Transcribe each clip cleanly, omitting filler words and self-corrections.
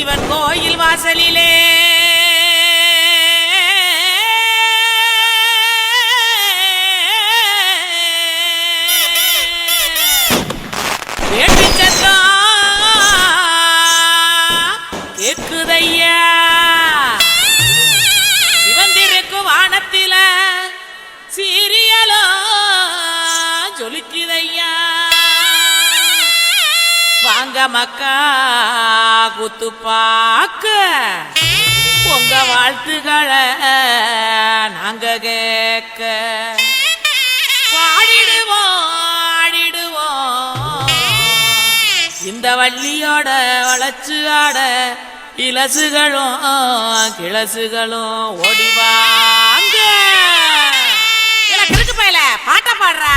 சிவன் கோயில் வாசலிலே வேண்டி கேக்குதையா சிவந்திருக்கும் வானத்தில சீரியலோ ஜொலிக்குதையா வாங்க மக்கா குத்து பாக்க உங்க வாழ்த்துக்களை நாங்க கேட்க பாடிடுவோம் ஆடிடுவோம் இந்த வள்ளியோட வளர்ச்சி ஆட இலசுகளும் கிளசுகளும் ஓடிவாங்க கிறுக்கு பையல பாட்ட பாடுறா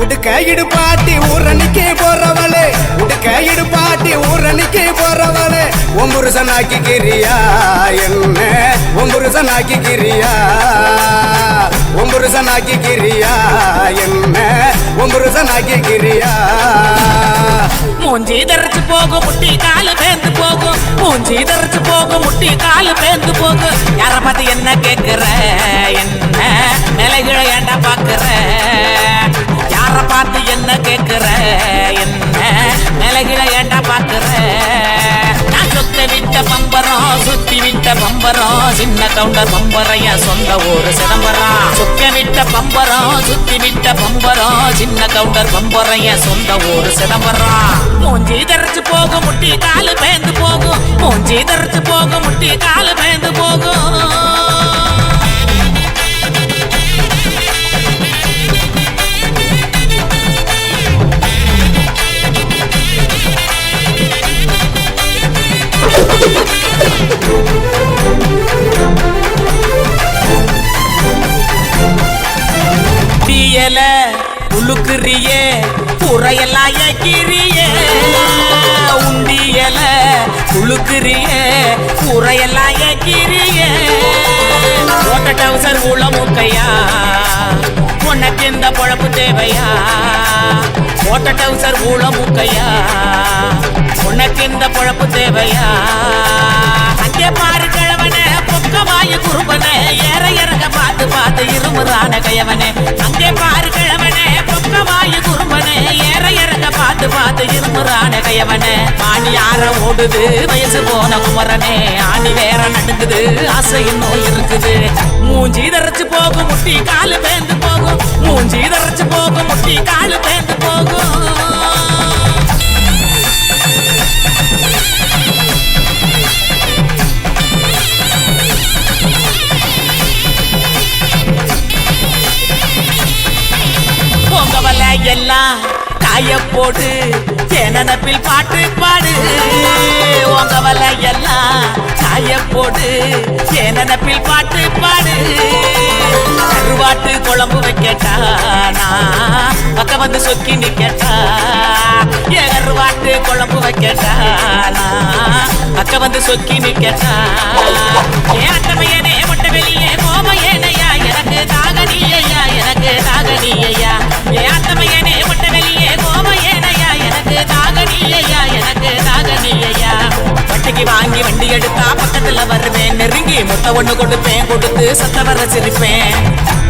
உடுக்கையிடு பாட்டி ஊரணிக்கு போறவளே உடுக்கையிடு பாட்டி ஊரணிக்கு போறவளே ஒம்புருசனாக்கி கிரியா என்ன ஒம்புருசனாக்கி கிரியா ஒம்புருசனாக்கி கிரியா என்ன ஒம்புருசனாக்கி கிரியா மூஞ்சி தரைச்சு போகும் முட்டி காலு பேந்து போகும் மூஞ்சி தரைச்சு போகும் முட்டி காலு பேந்து போகும் யார பார்த்து என்ன கேட்கிற என்ன நிலைகளை ஏண்டா பாக்குற யார பார்த்து என்ன கேட்கிற என்ன நிலைகளை ஏண்டா பாக்குற நான் சொத்த விட்ட பம்பரம் சுத்தி விட்ட பம்பரம் சின்ன கவுண்டர் பம்பரைய சொந்த ஊரு சிதம்பரம் சொக்க விட்ட பம்பரம் சுத்தி விட்ட பம்பரம் சின்ன கவுண்டர் பம்பரைய சொந்த ஊரு சிதம்பரம் மூஞ்சி தரைச்சு போகும் முட்டி காலு பேந்து போகும் மூஞ்சி தரைச்சு போகும் முட்டி காலு பேந்து போகும் தீயல உழுக்குறியே புறையெல்லாம் ஏக்கிறியே உண்டியல உழுக்குறியே புறையெல்லாம் ஏக்கிறியே ஓட்ட டவுசர் உள்ள முக்கையா உனக்கு இந்த பொழப்பு தேவையா ஓட்ட டவுசர் ஊழ முக்கையா உனக்கு இந்த பொழப்பு தேவையா அங்கே பாரு கிழவனே பொக்கமாய குறும்பனே ஏற இறங்க பார்த்து பார்த்து இருமுறான கையவனே அங்கே பாரு கிழவனே பொக்கமாய குறும்பனே ஏற இறங்க பார்த்து பார்த்து இருமுறான கையவனே ஆணி யார ஓடுது வயசு போன குமரனே ஆணி வேற நடுங்குது ஆசை இன்னும் இருக்குது மூஞ்சி தரைச்சு போகும் முட்டி காலு பேந்து போகும் மூஞ்சி தரைச்சு போகும் முட்டி காலு பேந்து போகும் பொங்கவல எல்லாம் காய போடு நினப்பில் பாட்டு பாடு உங்கவல எல்லாம் காய போடு நினப்பில் பாட்டு பாடு கருவாட்டு குழம்பு வைக்கட்டா நான் பக்கம் வந்து சொக்கி நிக்கட்டா என் கருவாட்டு குழம்பு வைக்கட்டா நான் பக்கம் வந்து சொக்கி நிக்கட்டா என் அட்டமையனே மொட்டை வெளியே கோமையேனையா எனக்கு தாகனியா எனக்கு தாகனியா என் அட்டமையனே மொட்டை வெளியே கோமையேனையா எனக்கு தாகனியா எனக்கு தாகனியா வட்டிக்கு வாங்கி வண்டி எடுத்தா பக்கத்துல வருவேன் நெருங்கி முட்டை ஒண்ணு கொடுப்பேன் கொடுத்து சத்த வர சிரிப்பேன்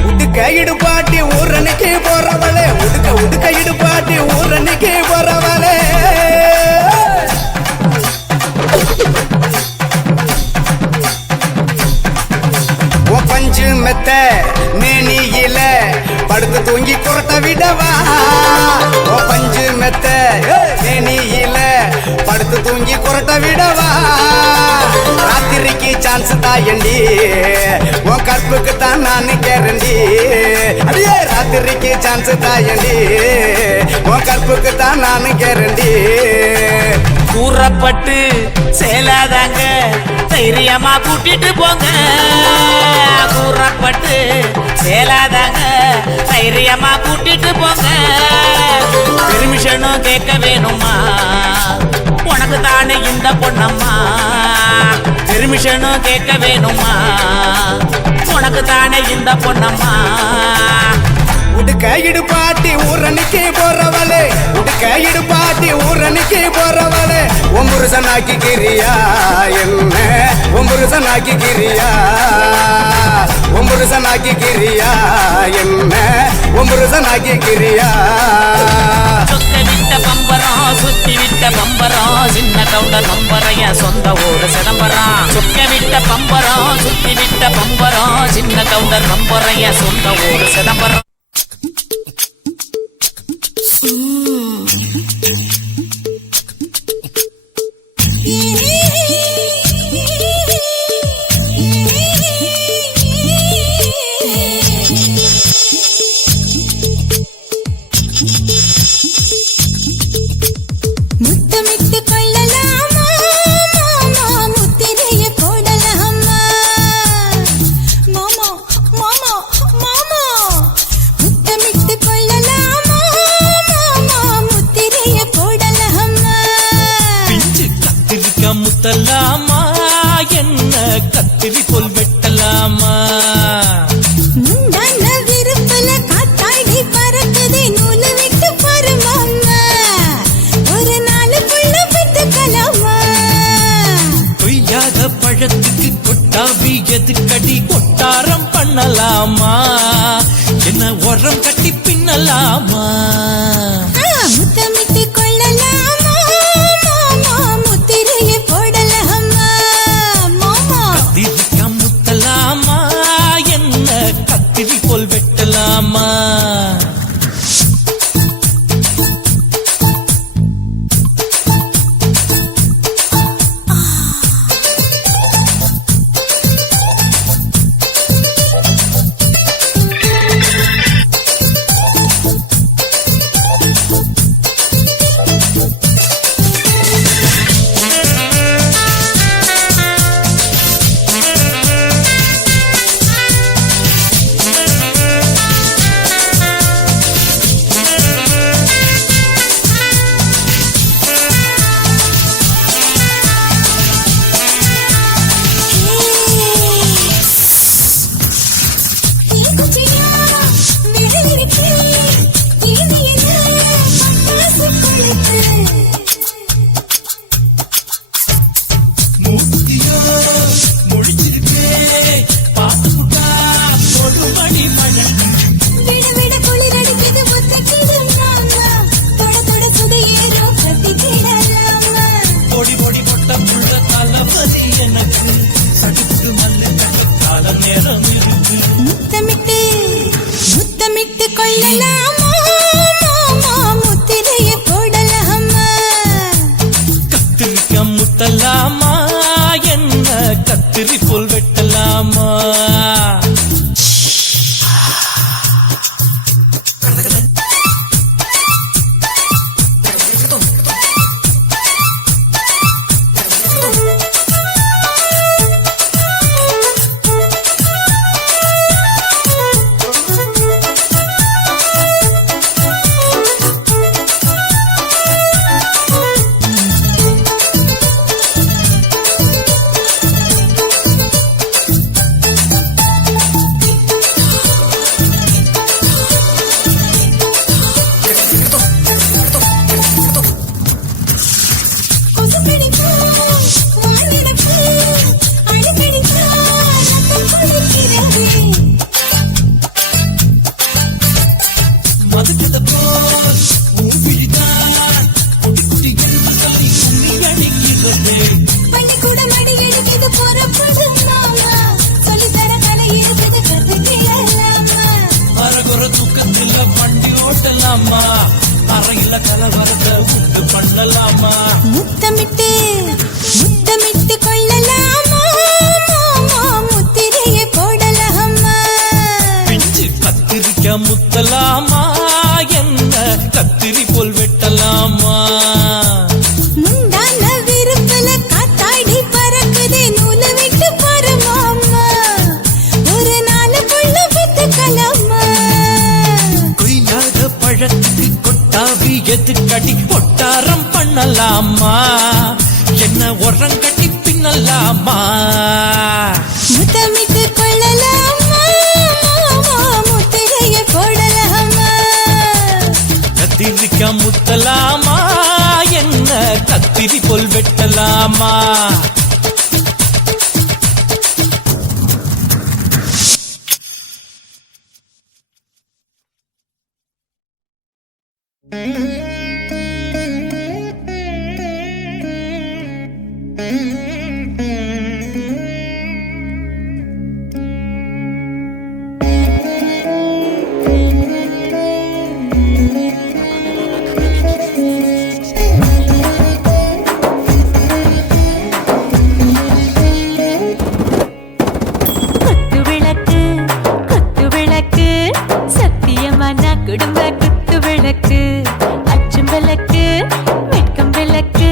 உடுக்கையிடு பாட்டி ஊரணிக்கு போறவளே உடுக்கையிடு பாட்டி ஊரணிக்கு போறவளே பஞ்சு மெத்த மேனியில படுத்து தூங்கி குரட்ட விடவா பஞ்சு மெத்த மேனியில படுத்து தூங்கி குரட்ட விடவா ராத்திரிக்கு சான்ஸ் தாயண்டி உன் கற்புக்கு தான் நான் கேரண்டி அடியே ராத்திரிக்கு சான்ஸ் தாயண்டி உன் கற்புக்கு தான் நான் கேரண்டி கூறப்பட்டு சேலாதாங்க தைரியமா கூட்டிட்டு போங்க கூறப்பட்டு சேலாதாங்க தைரியமா கூட்டிட்டு போங்க பெர்மிஷனும் கேட்க வேணுமா உனக்கு தானே இந்த பொண்ணம்மா பெர்மிஷனும் கேட்க வேணுமா உனக்கு தானே இந்த பொண்ணம்மா உடுக்க இடுபாட்டி ஊரணிக்கு போறவளே உடுக்க இடுபாட்டி ஊரணிக்கு போறவளே ஒம்புருசனாக்கி கிரியா என்ன ஒம்புருசனாக்கி கிரியா ஒம்புருசனாக்கி கிரியா என்ன ஒம்புருசனாக்கி கிரியா சொத்த விட்ட பம்பரம் சுத்தி விட்ட பம்பரம் சின்ன கவுண்டர் பம்பரைய சொந்த ஊரு சிதம்பரம் சொக்க விட்ட பம்பரம் சுத்தி விட்ட பம்பரம் சின்ன கவுண்டர் பம்பரைய சொந்த ஊரு சிதம்பரம் முத்தமிட்டு கொள்ளலாமா மாமா முத்திரைய போடலாமா மாமா மாமா மாமா முத்தமிட்டு கொள்ளலாமா மாமா முத்திரைய போடலாமா பிஞ்சு கத்திரிக்கா முத்தலாமா என்ன கத்திரி போல் வெட்டலாமா முந்தான விருப்பல காத்தாடி பறக்குதே நூல விட்டு பருமாமா ஒரு நாளுக்குள்ள பெற்றுக்கலாமா கொய்யாத பழத்துக்கு கொட்டாவி எதுக்கடி கொட்டாரம் பண்ணலாமா என்ன உரம் கட்டி பின்னலாமா முத்தமிட்டு கொள்ளலாமா மாமா முத்திரைய போடலாமா மாமா கத்திரிக்கா முத்தலாமா என்ன கத்திரி போல் வெட்டலாமா மூத்தியா முடிச்சிருக்கே பாத்துட்டா தொடுபடி மழை விட குளிர் அடிக்குது முத்தக்கிடுமாமா தொட தொட சுதையேறும் கட்டிக்கிடலாமா பொடி பொடி பொட்ட புள்ள தளபதி எனக்கு சடுக்கு மல்ல கால நேரம் இருக்கு முத்தமிட்டு முத்தமிட்டு கொள்ளலாமா மாமா முத்திரைய போடலாமா கத்திரிக்கா முத்தலாமா என்ன கத்திரி போல் வெட்டலாமா மதுக்கிட்ட போல் ஊபிடிதான் குட்டி எலும்பு சொல்லி கும்மி அடிக்கிறது பள்ளிக்கூடம் அடி எடுக்குது புறப்படும் மாமா சொல்லித்தர கலை இருக்குது கத்துக்கிடலாமா அரகுற தூக்கத்தில் வண்டி ஓட்டலாமா அறையில கலவரத்தை உண்டு பண்ணலாமா முத்தமிட்டு முத்தமிட்டு கொள்ளலாமா மாமா முத்திரைய போடலாமா பிஞ்சு கத்திரிக்கா முத்தலாமா என்ன கத்திரி போல் வெட்டலாமா முந்தான விருப்பல காத்தாடி பறக்குதே நூல விட்டு பருமாமா ஒரு நாளுக்குள்ள பெற்றுக்கலாமா கொய்யாத பழத்துக்கு கொட்டாவி எதுக்கடி கொட்டாரம் பண்ணலாமா என்ன உரங்கட்டி பின்னலாமா முத்தமிட்டு கொள்ளலாமா முத்திரைய போடலாமா கத்திரிக்கா முத்தலாமா என்ன கத்திரி போல் வெட்டலாமா குடும்ப குத்து விளக்கு அச்சும் விளக்கு வெட்கம் விளக்கு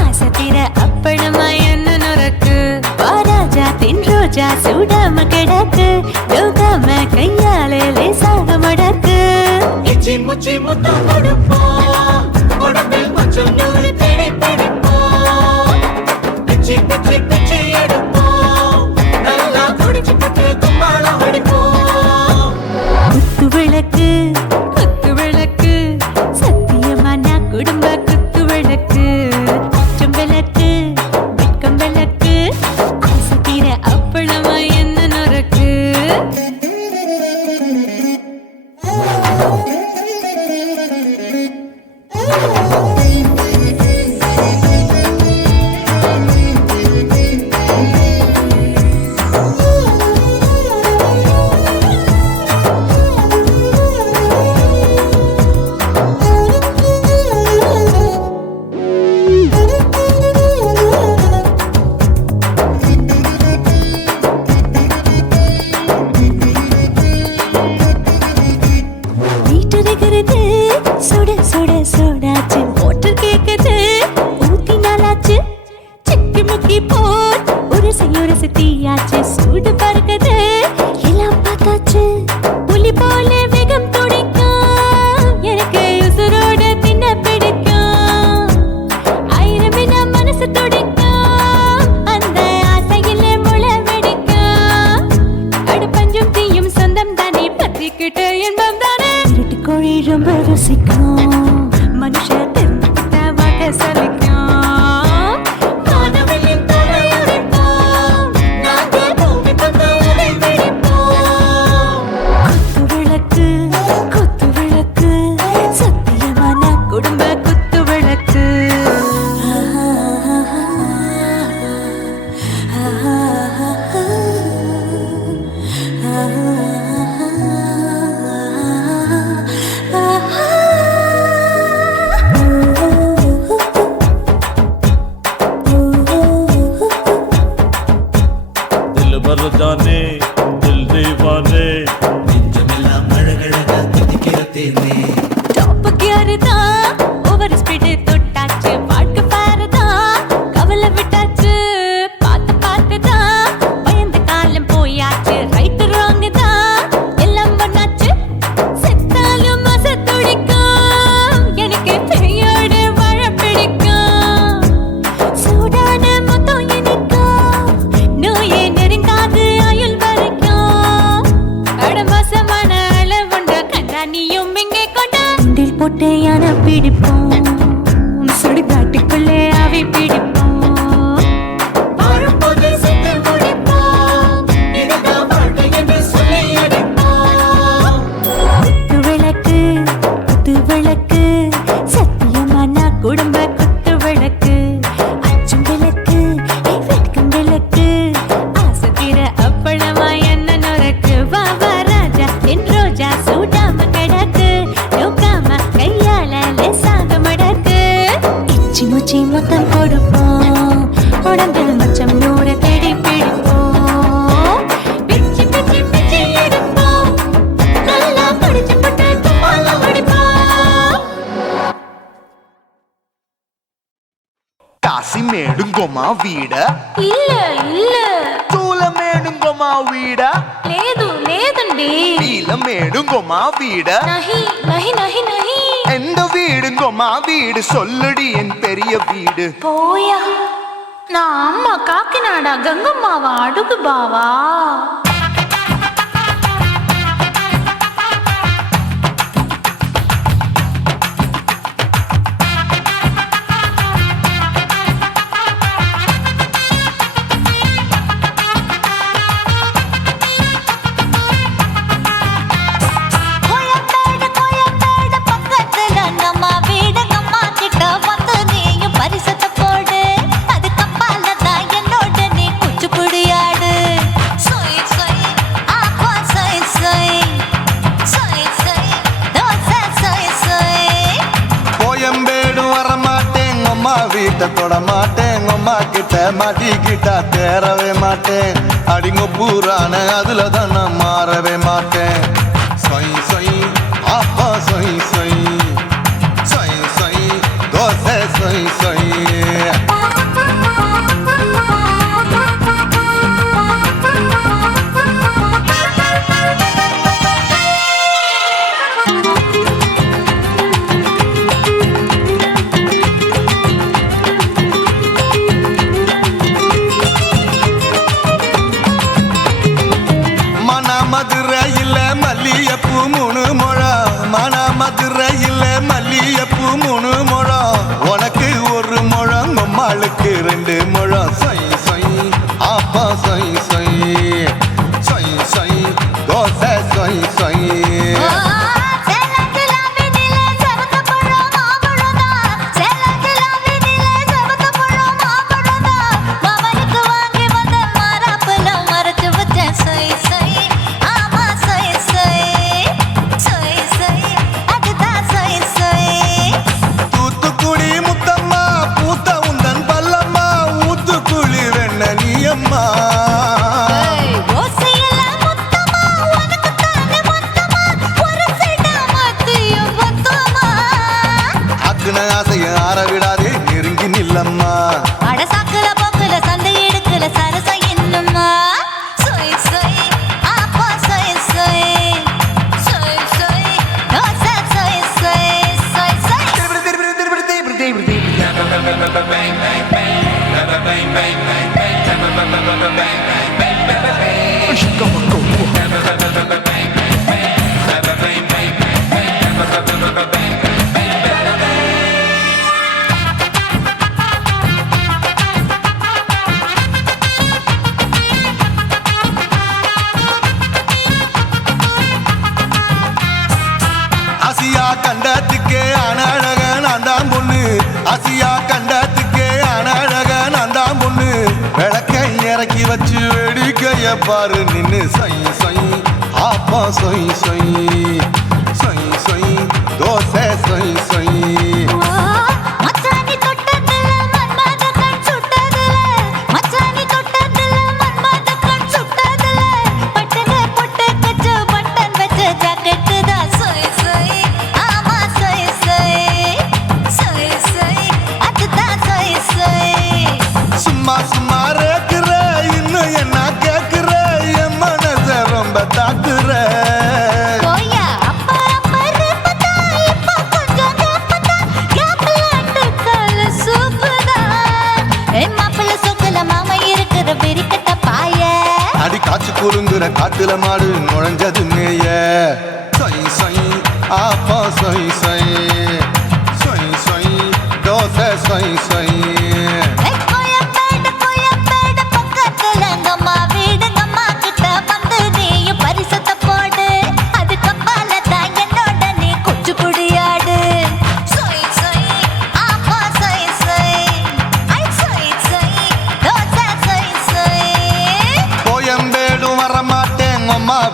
ஆசை தீர அப்பளமா என்ன நொறக்கு வாராஜா தின் ரோஜா சூடாம கிடக்கு யோகாம கையாலே லேசாக மடக்கு இச்சி முச்சி முத்தம் கொடுப்போம் உடம்பில் கொஞ்சம் நூறு தேடி பிடிப்போம் பிச்சி பிச்சி பிச்சி எடுப்போம் நல்லா குடிச்சு பட்டு கும்பாளம் அடிப்போம் குத்து விளக்கு குத்து விளக்கு சத்தியமான குடும்ப குத்து விளக்கு அச்சம் விளக்கு வெட்கம் விளக்கு ஆசை தீர அப்பளமா என்ன நொறக்கு சுட சுட சுடாச்சு மோட்டர் கேக்குது ஊத்தி நாளாச்சு சிக்கி முக்கி போல் உரசி தீயாச்சு சூடு பறக்குது எல்லாம் பார்த்தாச்சு புலி போல வேகம் துடிக்கும் எனக்கு உசுரோட தின்ன பிடிக்கும் ஆயிரம் வினா மனசு துடிக்கும் அந்த ஆசையிலே முளை வெடிக்கும் அடு பஞ்சும் தீயும் சொந்தம் தானே பத்திக்கிட்டு இன்பம் தானே கோழி ரொம்ப ருசிக்கும் மனுஷ தெரிஞ்சுக்கிட்ட வாக்க சலிக்கும் காணவெளியின் தோலை உடைப்போம் நாங்கள் பூமி பந்த உடை வெடிப்போம் குத்து விளக்கு சத்தியமான குடும்ப குத்து விளக்கு जाने दिल दीवाने நெஞ்சமெல்லாம் அழகழகா தித்திக்கிற தேனே டாப் கியர் தான் ஓவர் ஸ்பீட் தொட்டாச்சு பாட்டு பாரு தான் கவலை விட்டாச்சு பார்த்து தான் பயந்த காலம் போயாச்சு ரைட் ராங் தான் எல்லாம் பண்ணாச்சு செத்தாலும் மச துடிக்கும் எனக்கு பெரியோட வாழ பிடிக்கும் சூடான மொத்தம் எனக்கும் நோயே நெருங்காது ஆயுள் வரைக்கும் அடமாசமான அளவுண்ட கண்டா நீயும் இங்கே கொண்ட உண்டில் போட்டு யானை பிடிப்போம் சுடுகாட்டுக்குள்ளே அவை பிடிப்போம் வரும்போது செத்து முடிப்போம் இதுதான் வாழ்க்கை என்று சொல்லி அடிப்போம் குத்து விளக்கு சத்தியமான குடும்ப குத்து விளக்கு அச்சும் விளக்கு வெட்கம் விளக்கு ஆசை தீர அப்பளமா என்ன நொறக்கு வா ராஜா என் ரோஜா சூடாம கிடக்கு யோகாம கையால லேசாக மடக்கு இச்சி முச்சி மொத்தம் கொடுப்போம் உடம்பில் மச்சம் நூறு தேடி பிடிப்போம் பிச்சி பிச்சி பிச்சி எடுப்போம் நல்லா படிச்சு பட்டு கும்பாளம் அடிப்போம் కాసిమేడుంగొమా వీడ இல்ல చూలమేడుంగొమా వీడ లేదండి నీలమేడుంగొమా వీడ నహి எந்த வீடுங்கொமா வீடு சொல்லுடி என் பெரிய வீடு போயா నా అమ్మ కాకినాడ గంగమ్మావా అడుగు బావా. வீட்டை தொட மாட்டேன் அம்மா கிட்ட மாட்டிக்கிட்டா தேரவே மாட்டேன் அடிங்க பூரான அதுல தான் நான் மாறவே மாட்டேன் சொய் சொய் அப்பா சொய் சொய் சொய் சொய் தோசை சொய் சொய் மதுரையில் மல்லியப்பூ 3 முழம் மன மதுரையில் மல்லியப்பூ 3 முழம் உனக்கு 1 முழம் அம்மாளுக்கு 2 முழம் சொய் சொய் அப்பா சொய் சொய் சொய் சொய் தோசை சொய் சொய் ஆசைய ஆற விடாதே நெருங்கி நில்லம்மா அடசாக்குல போக்குல சந்தை எடுக்கல சரச இன்னும்மா சொய் சொய் அப்பா சொய் சொய் சொய் சொய் தோசை சொய் சொய் சொய் சொய் ஆசியா கண்டத்துக்கே அனழக நான் தான் பொண்ணு ஆசியா கண்டத்துக்கே அனழக நான் தான் பொண்ணு விளக்கை இறக்கி வச்சு வேடிக்கைய பாரு நின்னு சொய் சொய் அப்பா சொய் சொய் சொய் சொய் தோசை சொய் சொய் சும்மா சும்மா ரேக்குற இன்னும் என்ன கேக்குற என் மனச ரொம்ப தாக்குற அடி காய்ச்சி குறுங்குற காட்டுல மாடு நுழைஞ்சது மேய சொய் சொய் ஆப்பா சொய் சொய் சொய் சொய் தோசை சொய் சொய்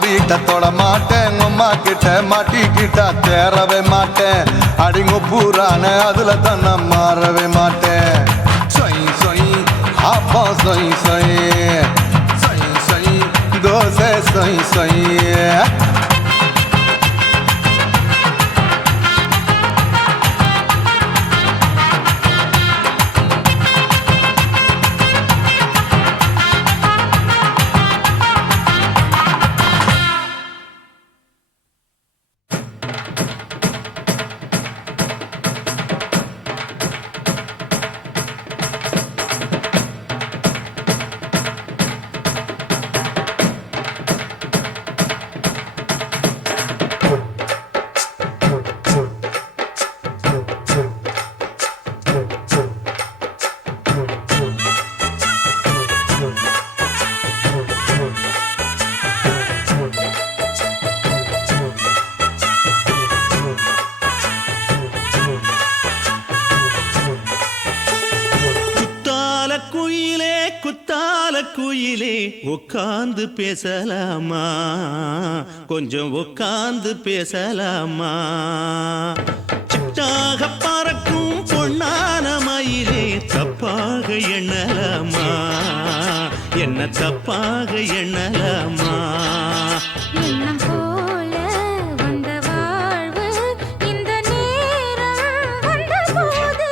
வீட்டை தொட மாட்டேன் அம்மா கிட்ட மாட்டிக்கிட்டா தேரவே மாட்டேன் அடிங்க பூரான அதுல தான் நான் மாறவே மாட்டேன் சொய் சொய் அப்பா சொய் சொய் சொய் சொய் தோசை சொய் சொய் குத்தால குயிலே உட்கார்ந்து பேசலாமா கொஞ்சம் உட்கார்ந்து பேசலாமா சிட்டாக பறக்கும் பொன்னான மயிலே தப்பாக எண்ணலாமா என்ன தப்பாக எண்ணலாமா எண்ணம் போல வந்த வாழ்வு இந்த நேரம் வந்தபோது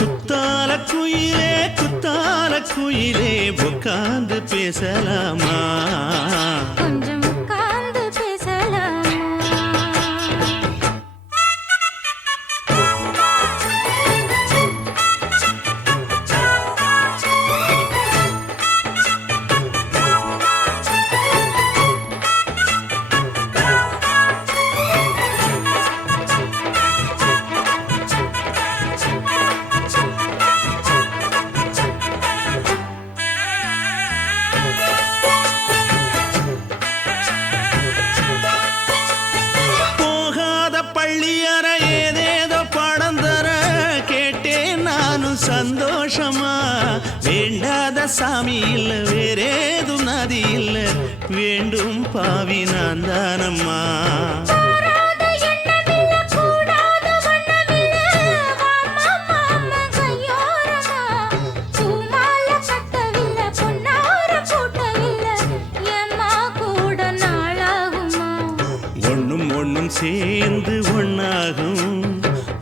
குத்தால குயிலே உட்கார்ந்து பேசலாமா கொஞ்சம் உட்கார்ந்து பேசலாமா சந்தோஷமா வேண்டாத சாமி இல்ல வேறேது நதி இல்ல வேண்டும் பாவி நான் தானம்மா ஒண்ணும் சேர்ந்து ஒன்னாகும்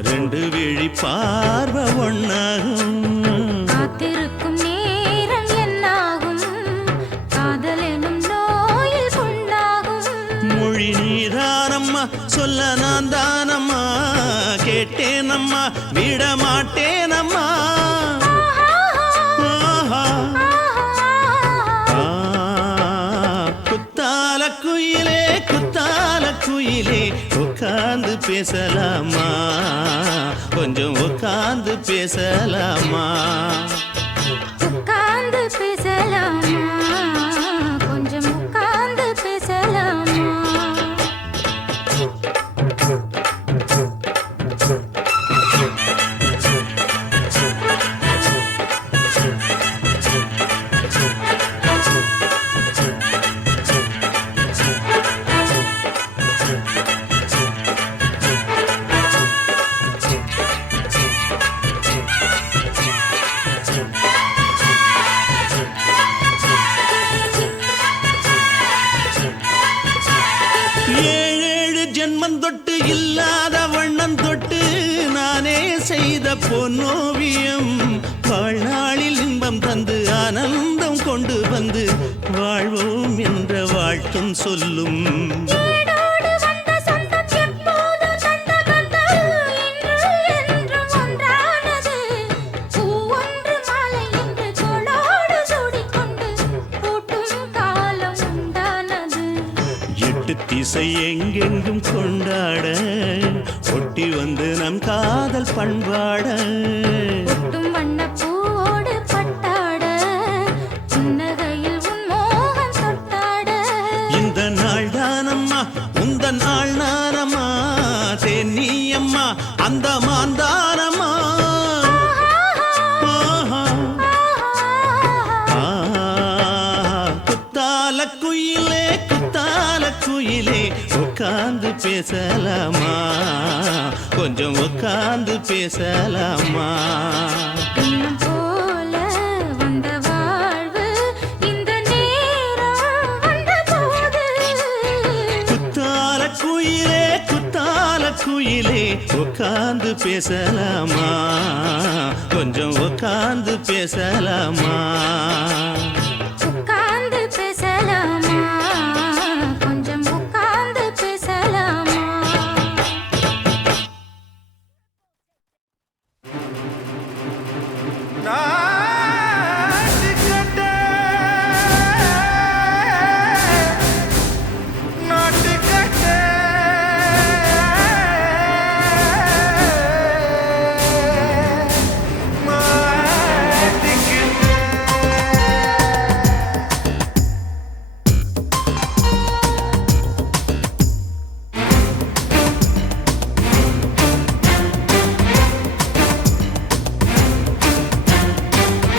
ரெண்டு விழி பார்வை ஒன்னாகும் காத்திருக்கும் நேரம் என்னாகும் காதல் எனும் நோயில் கொண்டாகும் மொழி நீதானம்மா சொல்ல நான் தானம்மா கேட்டேனம்மா விட மாட்டேனம்மா குத்தால குயிலே உட்கார்ந்து பேசலாமா கொஞ்சம் உட்கார்ந்து பேசலாமா உட்கார்ந்து பேசலாமா கொஞ்சம் உட்கார்ந்து பேசலாமா ஜென்மம் தொட்டு இல்லாத வண்ணம் தொட்டு நானே செய்த பொன்னோவியம் வாழ்நாளில் இன்பம் தந்து ஆனந்தம் கொண்டு வந்து வாழ்வோம் என்ற வாழ்த்தும் சொல்லும் திசை எங்கெங்கும் கொண்டாட ஒட்டி வந்து நம் காதல் பண்பாட ஒட்டும் வண்ண பூவோடு பட்டாட புன்னகையில் உன் மோகம் தொட்டாட இந்த நாள் தானம்மா உந்த நாள் நானம்மா தேனி அம்மா அந்த மாந்தானம்மா குயிலே உட்கார்ந்து பேசலாமா கொஞ்சம் உட்கார்ந்து பேசலாமா எண்ணம் போல வந்த வாழ்வு இந்த நேரம் வந்தபோது குத்தால குயிலே உட்கார்ந்து பேசலாமா கொஞ்சம் உட்கார்ந்து பேசலாமா உட்கார்ந்து பேசலாமா கொஞ்சம் உட்கார்ந்து பேசலாமா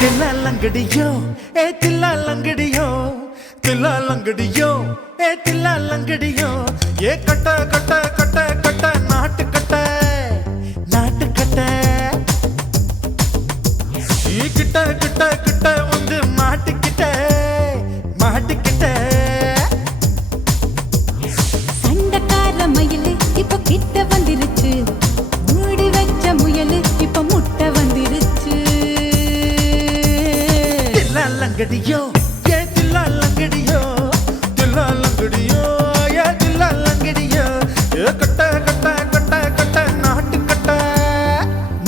தில்லாலங்கடியோ ஏ தில்லாலங்கடியோ தில்லாலங்கடியோ ஏ தில்லாலங்கடியோ ஏ கட்ட கட்ட கட்ட கட்ட நாட்டு கட்ட நாட்டு கட்ட நீ கிட்ட கிட்ட கிட்ட வந்து மாட்டிக்கிட்ட மாட்டிக்கிட்ட சண்டக்கார மயிலு இப்ப கிட்ட வந்துருச்சு மூடி வச்ச முயலு இப்ப முட்டை வந்துருச்சு தில்லாலங்கடியோ ஏ தில்லாலங்கடியோ தில்லாலங்கடியோ ஏ தில்லாலங்கடியோ ஏ கட்ட கட்ட கட்ட கட்ட நாட்டு கட்ட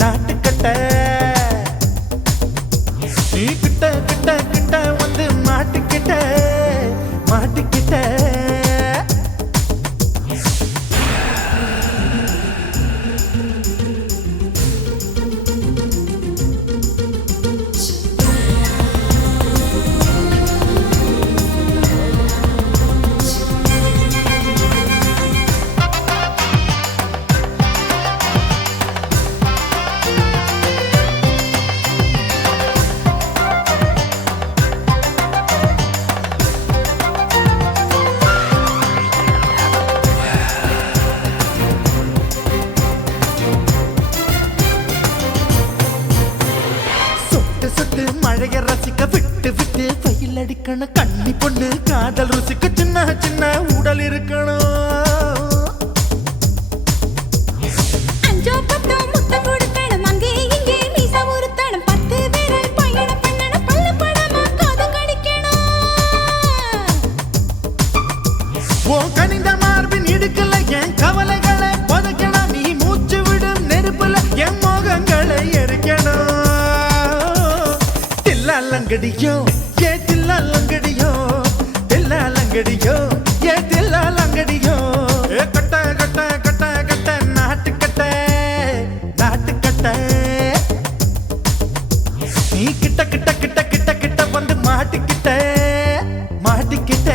நாட்டு கட்ட நீ கிட்ட கிட்ட கிட்ட வந்து மாட்டிக்கிட்ட மாட்டிக்கிட்ட சொட்டு சொட்டு மழைய ரசிக்க விட்டு விட்டு வெயில் அடிக்கணும் கண்ணி பொண்ணு காதல் ருசிக்க சின்ன சின்ன உடல் இருக்கணும் அஞ்சோ பத்தோ முத்தம் கொடுக்கணும் அங்கே இங்கே மீச உருத்தணும் 10 விரல் பயணம் பண்ணணும் பல்ல படமா காது கடிக்கணும் ஓ கனிந்த மார்பின் இடுக்கல என் கவலைகளை புதைக்கணும் நீ மூச்சு விடும் நெருப்புல என் மோகங்களை எரிக்கணும் தில்லாலங்கடியோ ஏ தில்லாலங்கடியோ தில்லாலங்கடியோ ஏ தில்லாலங்கடியோ ஏ கட்ட கட்ட கட்ட கட்ட நாட்டு கட்ட நாட்டு கட்ட நீ கிட்ட கிட்ட கிட்ட கிட்ட கிட்ட வந்து மாட்டிக்கிட்ட மாட்டிக்கிட்ட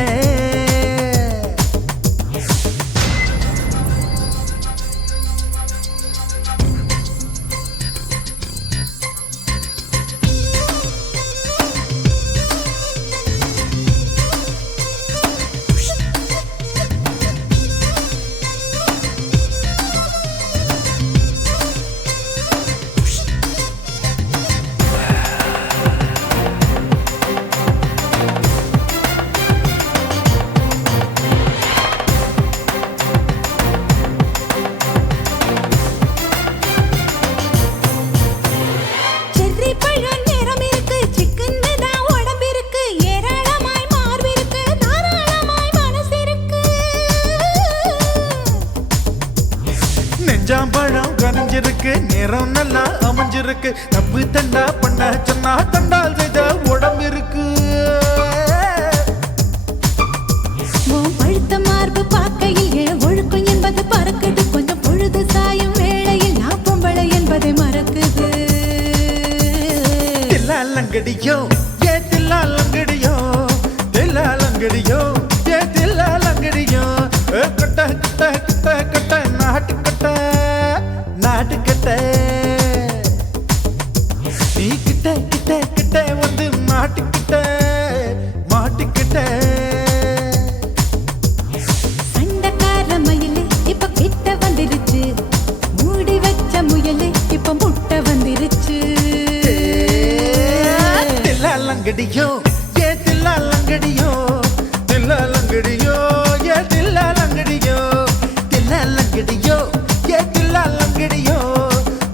செர்ரி பழம் நிறம் இருக்கு சிக்கன்னு தான் உடம்பு இருக்கு ஏராளமாய் மார்பு இருக்கு தாராளமாய் மனசு இருக்கு நெஞ்சாம்பழம் கனிஞ்சிருக்கு நிறம் நல்லா அமைஞ்சிருக்கு தப்பு தண்டா பண்ண சொன்னா தண்டால் செய்த உடம்பு இருக்கு உன் பழுத்த மார்பு பார்க்கையில் என் ஒழுக்கம் என்பது பறக்குது கொஞ்சம் பொழுது சாயும் வேளையில் நான் பொம்பளை என்பதை மறக்குது தில்லாலங்கடியோ ஏ தில்லாலங்கடியோ தில்லாலங்கடியோ ஏ தில்லாலங்கடியோ ஏ கட்ட கட்ட கட்ட கட்ட நாட்டு கட்ட நாட்டு கட்ட நீ கிட்ட கிட்ட கிட்ட வந்து மாட்டிக்கிட்ட மாட்டிக்கிட்ட சண்டக்கார மயிலு இப்ப கிட்ட வந்துருச்சு மூடி வச்ச முயலு இப்ப முட்டை வந்துருச்சு தில்லாலங்கடியோ ஏ தில்லாலங்கடியோ தில்லாலங்கடியோ ஏ தில்லாலங்கடியோ தில்லாலங்கடியோ ஏ தில்லாலங்கடியோ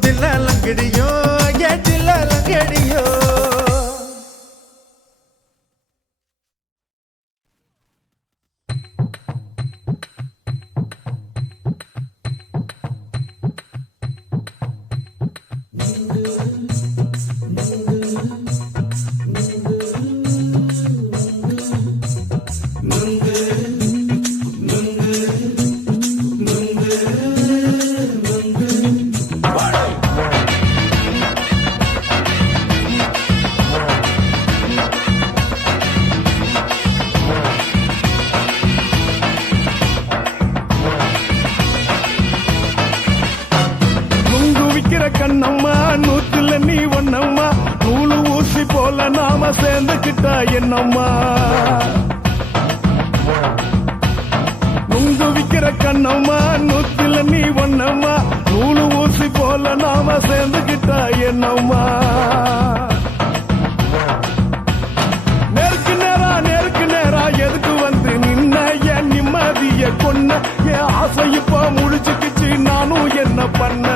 தில்லாலங்கடியோ ஏ தில்லாலங்கடியோ கண்ணம்மா நூத்துல நீ ஒன்னம்மா நாம சேர்ந்துக்கிட்டா என்னம்மா நுங்கு விக்கிற கண்ணம்மா நூத்துல நீ ஒன்னம்மா நூலு ஊசி போல நாம சேர்ந்துக்கிட்டா என்னம்மா நேருக்கு நேரா எதுக்கு வந்து நின்ன என் நிம்மதிய கொன்ன என் ஆசை இப்ப முடிச்சுக்கிச்சு நானும் என்ன பண்ண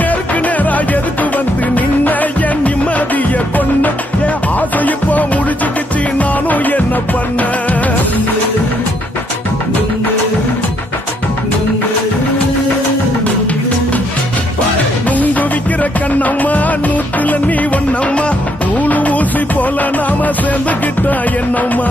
நேருக்கு நேரா எதுக்கு வந்து நின்ன என் நிம்மதிய கொன்ன என் ஆசை இப்ப முடிச்சுக்கிச்சு நானும் என்ன பண்ண நுங்கு விக்கிற கண்ணம்மா நூத்துல நீ ஒன்னம்மா நூலு ஊசி போல நாம சேர்ந்துக்கிட்டா என்னம்மா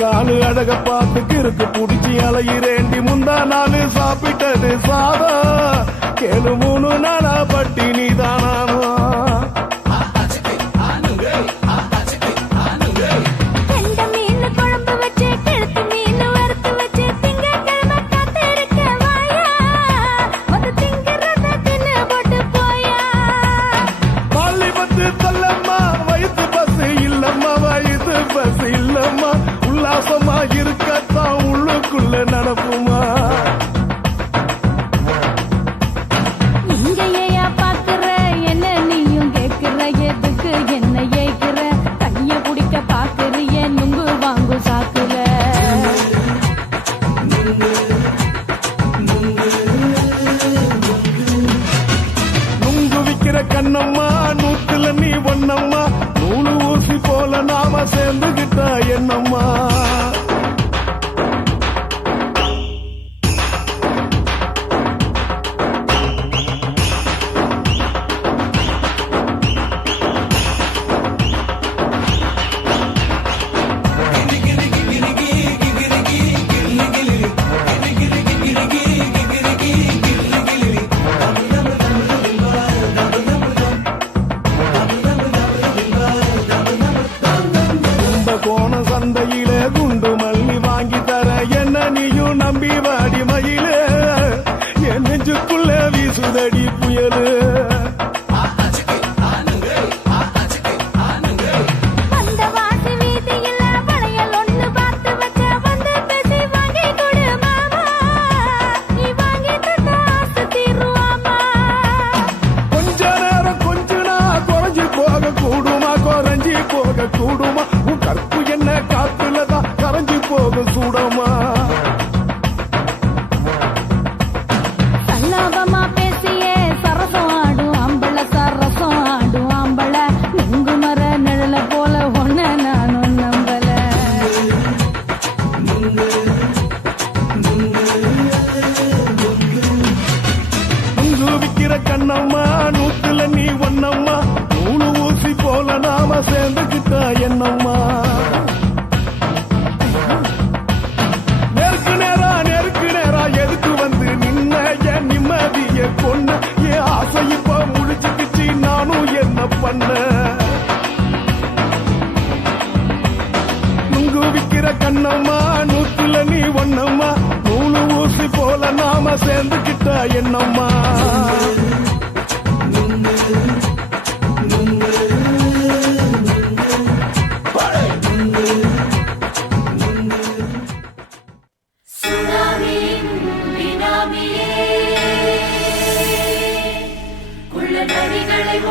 காலு அழக பார்த்துக்கு இருக்கு புடிச்சி அலையிறேண்டி முந்தா நாலு சாப்பிட்டது சாதா கேளு 3 நாளா பட்டினி தானானோ பஸ் இல்லம்மா உல்லாசமா இருக்கத்தான் உள்ளுக்குள்ள நடப்புமா இங்கேயா பாக்குற என்ன நீயும் கேக்குற எதுக்கு என்ன ஏக்குற கைய குடிக்க பாக்குறிய நுங்கு வாங்கு சாக்குற நுங்கு விக்கிற கண்ணம்மா நூத்துல நீ ஒன்னம்மா நூலு ஊசி போல நாம சேர்ந்துகிட்டா என்னம்மா சந்தையிலே குண்டு மல்லி வாங்கி தர என்ன நீயும் நம்பி வாடி மயிலே என் நெஞ்சுக்குள்ள வீசுதடி புயலு கொஞ்ச நேரம் கொஞ்சனா குறைஞ்சி போக கூடுமா குறைஞ்சி போக கூடுமா உன் கற்பு என்ன காத்துலதான் கரைஞ்சி போக சூடமா சல்லாபமா பேசியே சரசம் ஆடும் அம்பள சரசம் ஆடும் அம்பள நுங்கு மர நிழல போல ஒன்ன நானும் நம்பல நுங்கு விக்கிற கண்ணம்மா நூத்துல நீ ஒன்னம்மா நூலு ஊசி போல நாம சேர்ந்துக்கிட்டா என்னம்மா நேருக்கு நேரா எதுக்கு வந்து நின்ன என் நிம்மதிய கொன்ன என் ஆசை இப்ப முடிச்சுக்கிச்சு நானும் என்ன பண்ண நுங்கு விக்கிற கண்ணம்மா நூத்துல நீ ஒன்னம்மா நூலு ஊசி போல நாம சேர்ந்துக்கிட்டா என்னம்மா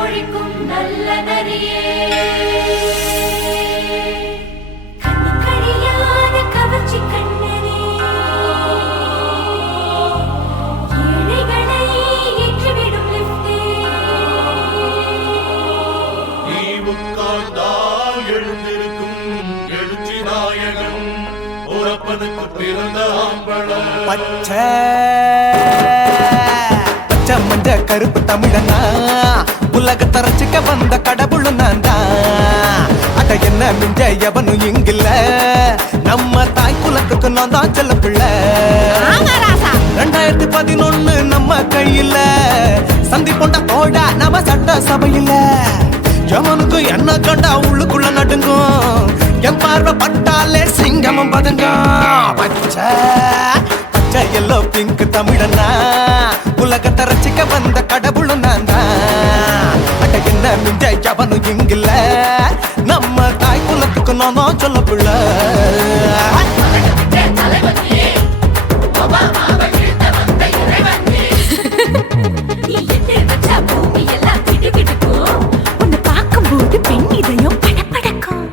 ஒழிக்கும் நல்ல நரியே கவர்ச்சி கண்ணனே ஏழைகளை தகப்பனுக்கு பிறந்த ஆம்பளை. பச்சை பச்சை மஞ்ச கருப்பு தமிழனா உலகத்தை ரசிக்க வந்த கடவுள் நான் தான். அட என்ன மிஞ்ச எவனும் இங்கில்ல, நம்ம தாய் குலத்துக்கு நான் தான் செல்ல பிள்ளை. 2011 நம்ம கையில சந்தி போட்ட தோடா நம்ம சட்ட சபையில. எவனுக்கு என்ன கண்டா உள்ளுக்குள்ள நடுங்கும், என் பார்வை பட்டாலே சிங்கமும் பதுங்கும். பச்சை பச்சை எல்லோ பிங்க் தமிழனா உலகத்தை ரசிக்க வந்த கடவுள் நான் தான். அட என்ன மிஞ்ச எவனும் இங்கில்ல, நம்ம தாய் குலத்துக்கு நான் தான் சொல்ல பிள்ளை. உன்னை பார்க்கும்போது பெண் இதயம் படபடக்கும்.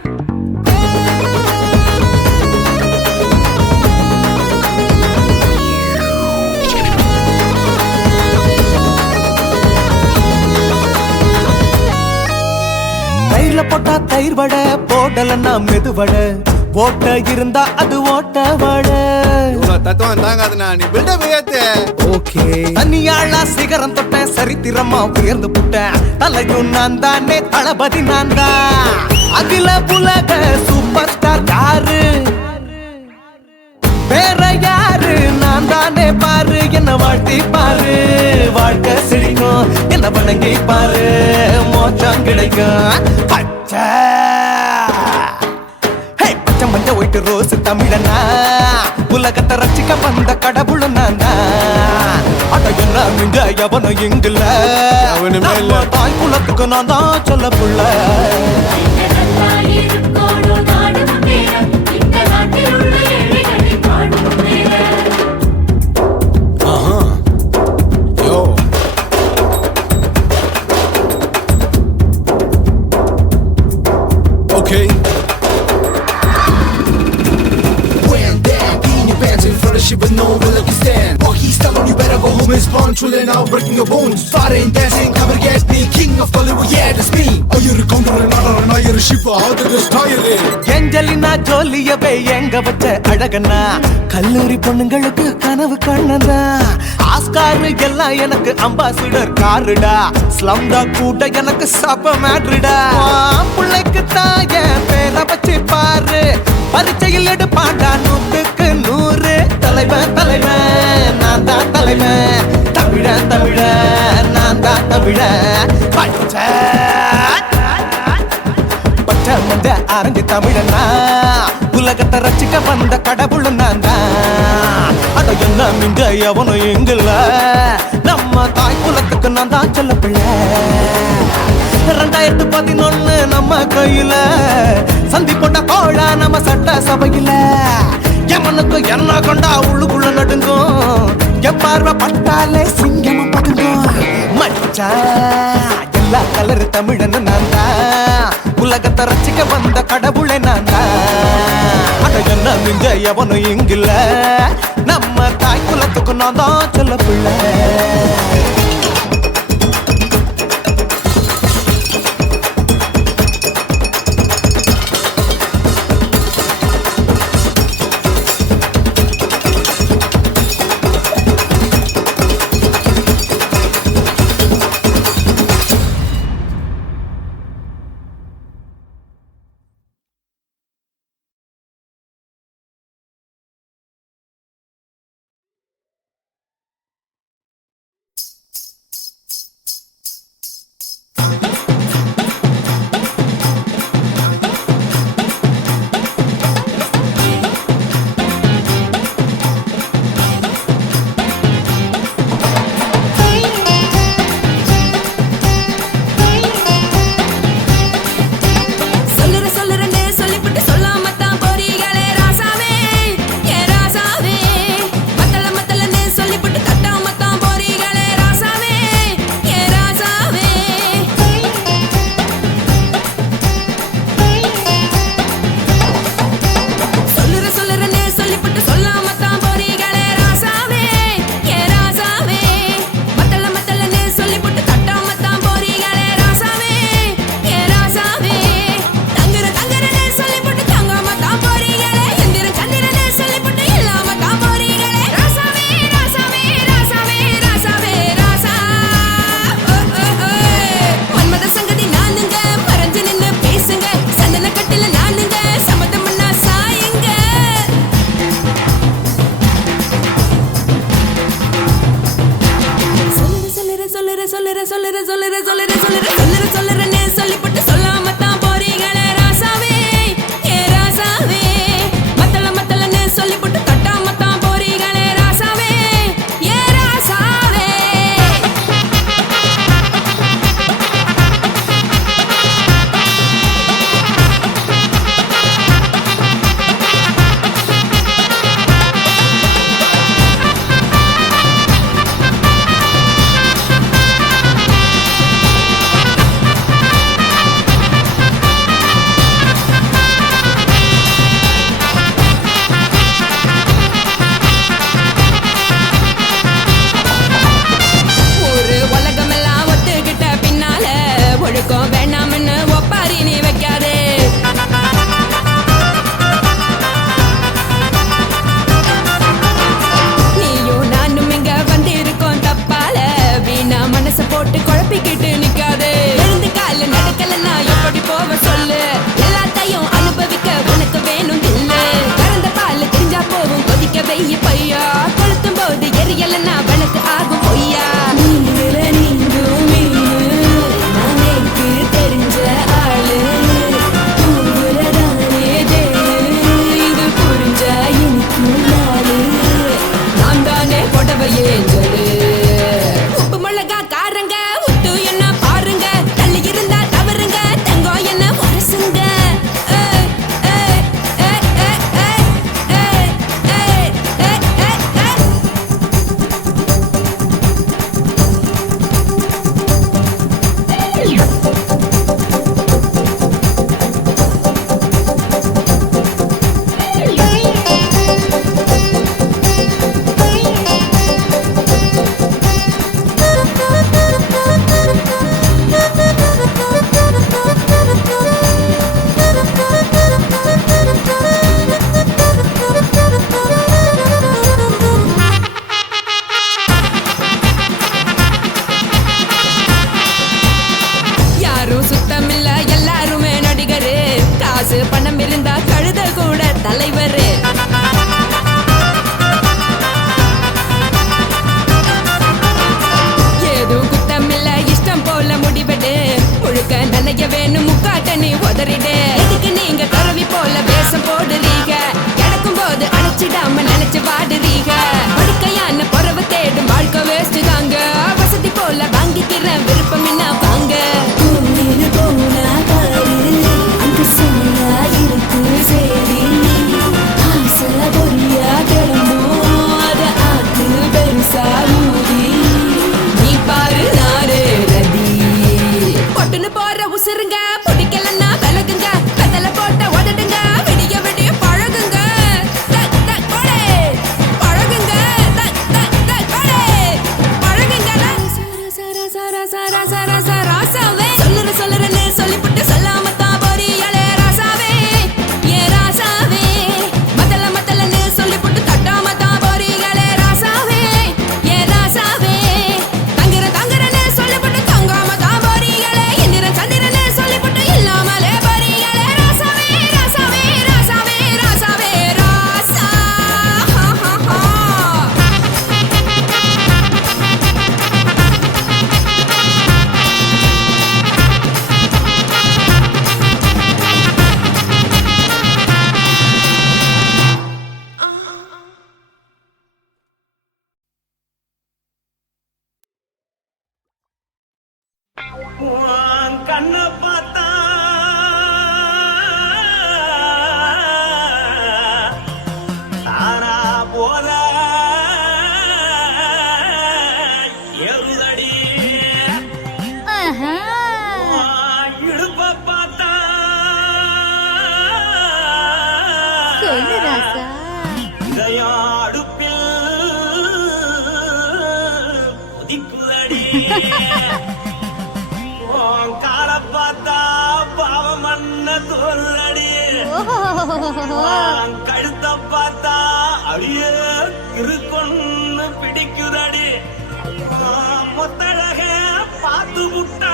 தயிர்ல போட்டா தயிர் வடை, போடலன்னா மெதுவடை, ஓட்ட இருந்தா அது ஓட்ட வடை. தத்துவம் தாங்காதுண்ணா, நீ பில்டப் ஏத்து. ஓகே தனியாளா சிகரம் தொட்ட சரித்திரமா உயர்ந்து புட்டேன். தலையும் நான் தானே, தளபதி நான் தான். அகில உலக சூப்பர் ஸ்டார் யாரு, வேற யாரு, நான் தானே பாரு. என்ன வாழ்த்தி பாரு, வாழ்க்கை சிரிக்கும். என்ன வணங்கி பாரு, மோச்சம் கிடைக்கும். பச்சை பச்சை மஞ்ச ஒயிட்டு ரோஸ் தமிழனா உலகத்தை ரசிக்க வந்த கடவுள் நான் தான். அட என்ன மிஞ்ச எவனும் இங்கில்ல, அவனுமே இல்ல. நம்ம தாய் குலத்துக்கு நான் தான் சொல்ல புள்ள. யோ okay. Shit with no real stand. Oh, he's telling you better go home and spawn. Chilling now, breaking your bones. Fighting, dancing, cover gas, me king of Bollywood, yeah, that's me. Oh, you're a counter and not you're a ship. How did this tire it? Angelina ஜோலியவே எங்க வச்ச அழகனா, கல்லூரி பொண்ணுங்களுக்கு கனவு கண்ணனா. Oscar எல்லாம் எனக்கு ambassador காருடா, ஸ்லம்டா கூட எனக்கு சாப்ப மேட்ருடா. பிள்ளைக்கு தான் என் பேரை வச்சு பாரு, பரீட்சையில் எடுப்பாண்டா 100க்கு 100. தலைவன் தலைவன் நான் தான் தலைவன், தமிழன் தமிழன் நான் தான் தமிழன். பச்சை பச்சை மஞ்ச ஆரஞ்சு தமிழனா உலகத்தை ரசிக்க வந்த கடவுள் நான் தான். அட என்ன மிஞ்ச எவனும் இங்கில்ல, நம்ம தாய் குலத்துக்கு நான் தான் சொல்ல பிள்ளை. 2011 நம்ம கையில சந்தி போட்ட கோழா நம்ம சட்ட சபையில. எமனுக்கு என்ன கொண்டா உள்ளுக்குள்ள நடுங்கும், என் பார்வை பட்டாலே சிங்கமும் பதுங்கும். மச்சா எல்லா கலர் தமிழன்னு நான் தான், உலகத்தை ரசிக்க வந்த கடவுளை நான் தான். அட என்ன மிஞ்ச எவனும் இங்கில்ல, நம்ம தாய் குலத்துக்கு நான் தான் சொல்ல பிள்ளை. பாடுறீங்க படுக்கையான பொறவை தேடும் வாழ்க்கை வேஸ்ட் தாங்க வசதி போல வாங்கிக்கிறேன் விருப்பம் என்ன வாங்க போனா பாரு அங்கு சொன்னா இருக்கு சரி ஆசை பொரியா கிளம்பும் அத ஆத்து பெருசா ஊதி நீ பாரு நாரே ரதி பொட்டுன்னு போற உசுருங்க பிடிக்கலன்னா விலகுங்க கதல போட்ட உதடுங்க விடிய விடிய பழகுங்க பழகுங்க பழகுங்க ராசாவே சொல்லுறேன்னு சொல்லிவிட்டு சொல்லாம தான் போறியாளே ராசாவே ஏ ராசாவே மத்தலன்னு சொல்லிவிட்டு தட்டாம தான் போறீங்களே ராசாவே ஏ ராசாவே தங்குறேன்னு சொல்லிவிட்டு தங்காம தான் போறீங்களே இந்திரன் சந்திரன்னு சொல்லிவிட்டு இல்லாமலே போறீங்களே ராசாவே ராசாவே ராசாவே ராசாவே ராசா கண்ண பார்த்தா தாரா போல எருதடி இடுப்ப பார்த்தா சொல்லு ராசா இதயம் அடுப்பில் உதிக்குதடி கால பார்த்தா பாவம் மண்ண தோல்றடி கழுத்த பார்த்தா அடியே இருக்குன்னு பிடிக்குதடி மொத்தழக பார்த்து விட்டா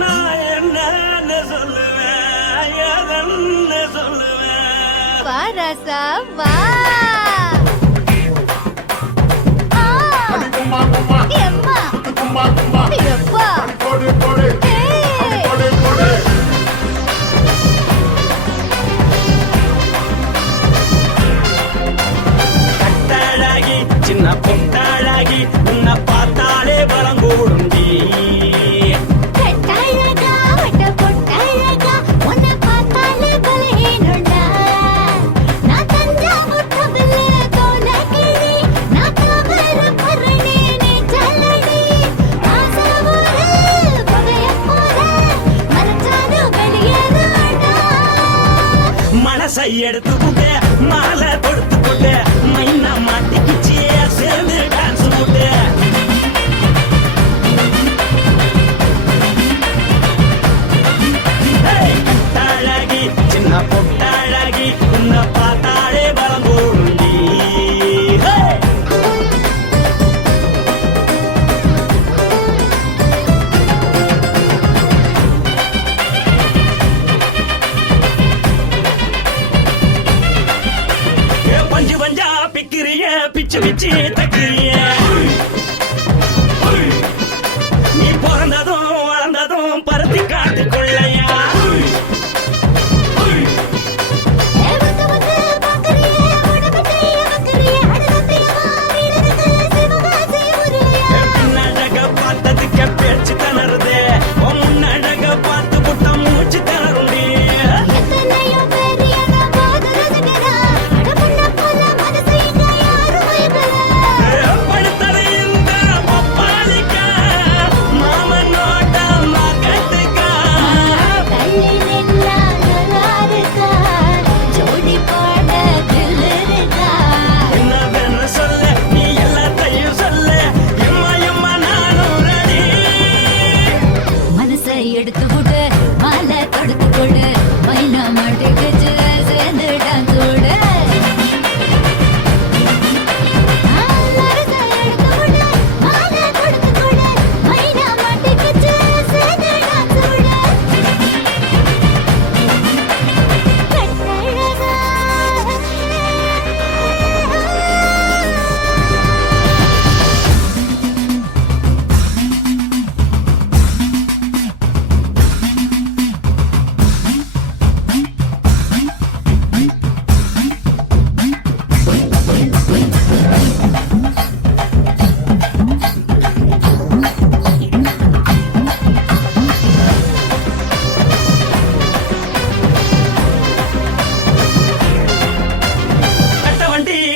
நான் என்ன சொல்லுவேன் எதன்னு சொல்லுவேன் வா ராசா வா எம்மா எப்பா கட்டழகி சின்ன பொட்டழகி உன்னை பார்த்தாலே பலம் கூடுண்டி கட்டழகா வட்ட பொட்டழகா உன்னை பார்த்தாலே பலஹீனண்டா நான் தஞ்சா முட்டபில்ல கோலகிரி நான் தாமர பரணி நீ ஜல்லடி ஆசைவோடு பகைய போல மனசாலும் வெளியேறாண்டா மனசை எடுத்து போட்டு மாலை கொடுத்து போட்டு மைனா மாட்டிக்கிச்சு சேர்ந்து டான்ஸ் போட்டு கட்டழகி சின்ன பொட்டழகி உன்னை பார்த்தாலே பலம் கூடுண்டி பஞ்சு பஞ்சா பிக்கிறிய பிச்சு பிச்சு தக்கிறிய நீ பிறந்ததும் வளர்ந்ததும் பருத்தி காட்டு கொள்ளையா பின்னழக பார்த்ததுக்கு பேச்சு தளருது முன்னழக பார்த்து புட்டம் மூச்சு தளருண்டி படுத்ததை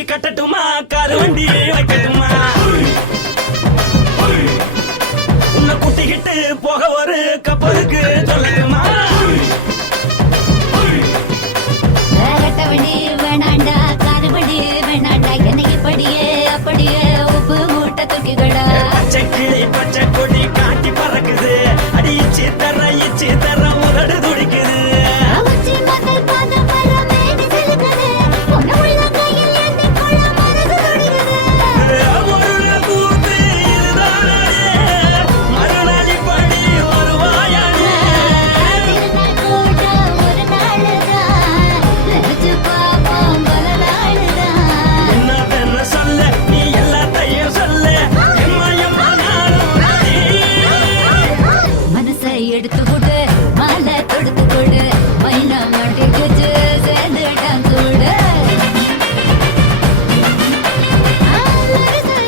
கட்டட்டுமா காரு வண்டி வைக்கட்டுமா உன்னை கூட்டிக்கிட்டு போக ஒரு கப்பலுக்கு சொல்லட்டுமா கட்டவண்டி வேணாண்டா காருவண்டி வேணாண்டா என்னைக்கு படியே அப்படியே உப்பு மூட்டை தூக்கிக்கடா பச்சை கிளி பச்சை கொடி காட்டி பறக்குது அடி இச்சி தர உதடு துடிக்குது எடுத்து கொடு மாலை தொடுத்து கொடு மைனா மாட்டிக்கிச்சு சேர்ந்துட்டான் கூடு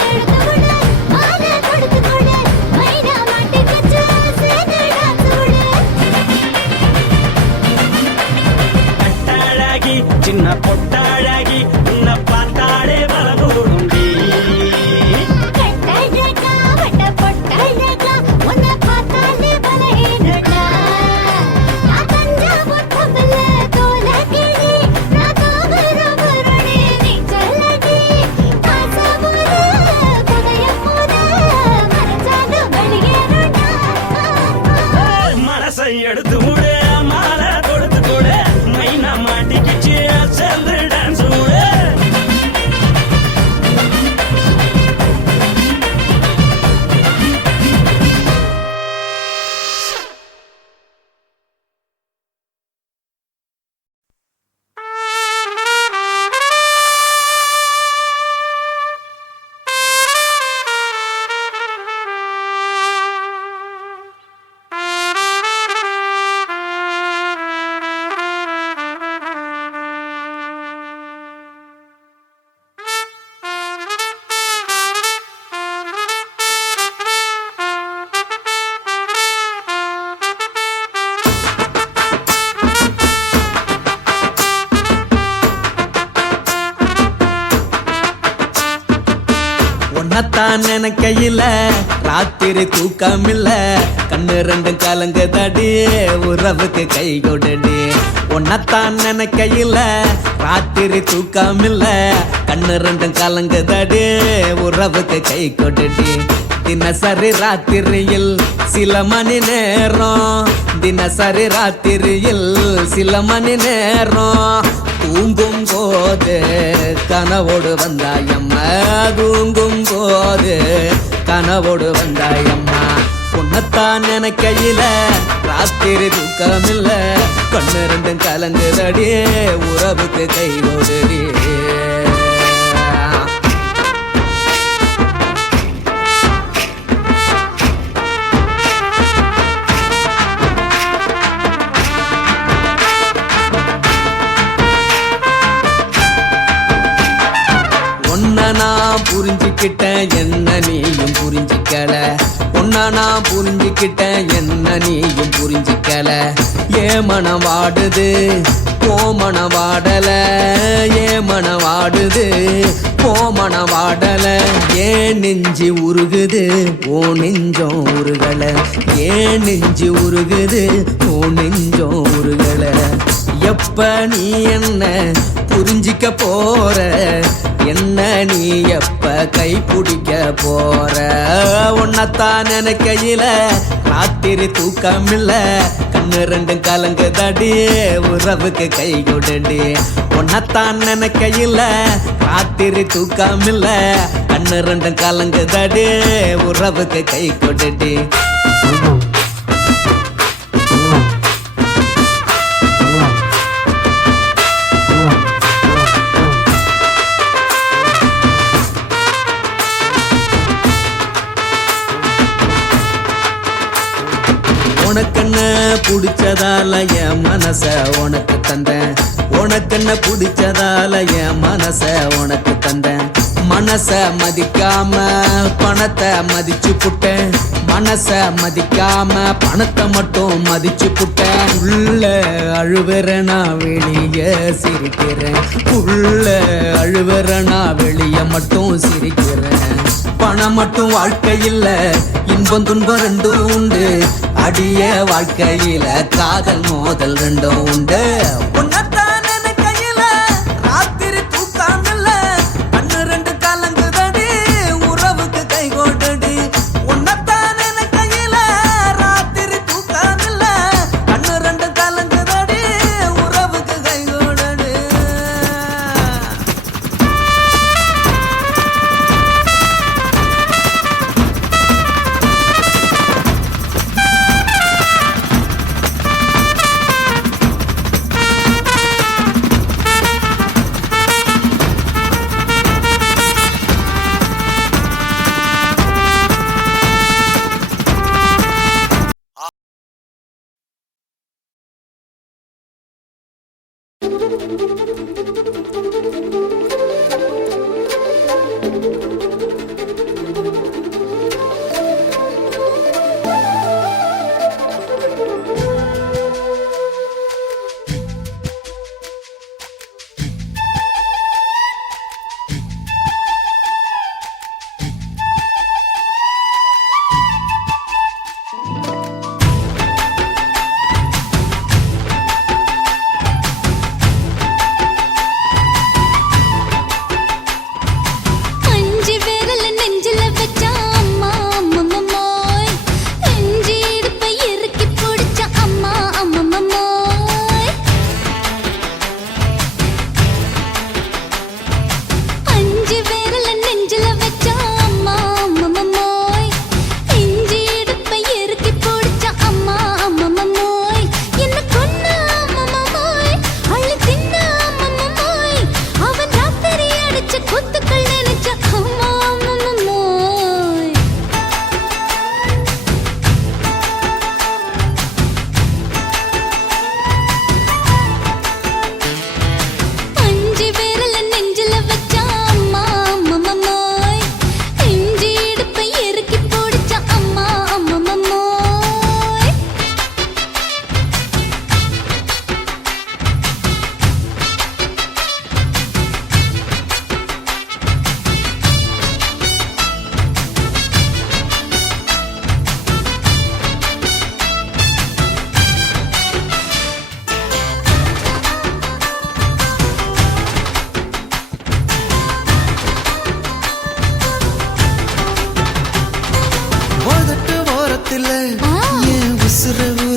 எடுத்து கொடு மாலை தொடுத்து கொடு மைனா மாட்டிக்கிச்சு சேர்ந்துட்டான் கூடு கட்டாழகி சின்ன பொட்டாழகி உன்னை பார்த்தாலே பலகூடுண்டி கட்டழகா வட்ட பொட்டழகா உன்னை பார்த்தாலே பலஹீனடா நான் தஞ்சாவூர் கப்பல தோல கிளி நான் தாவரபரணி நீ சொல்லடி காசாவூர் புதைய போத மறைச்சாக வெளியேறடா மனசை எடுத்து விடு மாலை தொடுத்து கொடு மைனா மாட்டிக்கிச்சு சேர்ந்து டான்ஸ் விடு உன்னத்தான் நினைக்கையில ராத்திரி தூக்கமில்ல கண்ணு ரெண்டும் கலங்குதடி உறவுக்கு கை கொடுடி உன்னத்தான் நினைக்கையில ராத்திரி தூக்கமில்ல கண்ணு ரெண்டும் கலங்குதடி உறவுக்கு கை கொடுடி தினசரி ராத்திரியில் சில மணி நேரம் தினசரி ராத்திரியில் சில மணி நேரம் தூங்கும் போது கனவோடு வந்தாயம்மா தூங்கும் போது கனவோடு வந்தாயம்மா உன்னத்தான் நினைக்கையில ராத்திரி தூக்கமில்ல கண்ணு ரெண்டும் கலங்குதடி உறவுக்கு கை கொடுடி நான் புரிஞ்சுக்கிட்டேன் என்ன நீயும் புரிஞ்சிக்கல உன்ன நான் புரிஞ்சுக்கிட்டேன் என்ன நீயும் புரிஞ்சிக்கல ஏன் மனம் வாடுது போ மனம் வாடல ஏன் மனம் வாடுது போ மனம் வாடல ஏன் நெஞ்சு உருகுது ஓ நெஞ்சம் உருகல ஏன் நெஞ்சு உருகுது ஓ நெஞ்சம் உருகல எப்ப நீ என்ன புரிஞ்சிக்க போற என்ன நீ எப்ப கை பிடிக்க போற உன்னத்தான் நினைக்கையில ராத்திரி தூக்கமில்ல கண்ணு ரெண்டும் கலங்குதடி உறவுக்கு கை கொடுடி உன்னத்தான் நினைக்கையில ராத்திரி தூக்கமில்ல கண்ணு ரெண்டும் கலங்குதடி உறவுக்கு கை கொடுடி உனக்கென்ன பிடிச்சதால என் மனச உனக்கு தந்தேன் உனக்கென்ன பிடிச்சதால என் மனச உனக்கு தந்தேன் மனச மதிக்காம பணத்தை மதிச்சு புட்டேன் மனச மதிக்காம பணத்தை மட்டும் மதிச்சு புட்ட உள்ள அழுவுறனா வெளிய சிரிக்கிறேன் உள்ள அழுவுறனா வெளிய மட்டும் சிரிக்கிறேன் பணம் மட்டும் வாழ்க்கையில் இன்பம் துன்பம் ரெண்டும் உண்டு அடிய வாழ்க்கையில காதல் மோதல் ரெண்டும் உண்டு உன்னத்தான் என் கையில ராத்திரி தூக்காமல்ல கண்ணு ரெண்டு கலங்குதடி உறவுக்கு கை கோட்டடி உன்னத்தான் என் கையில ராத்திரி தூக்காமல்ல கண்ணு ரெண்டு கலங்குதடி உறவுக்கு கை கோட்டடி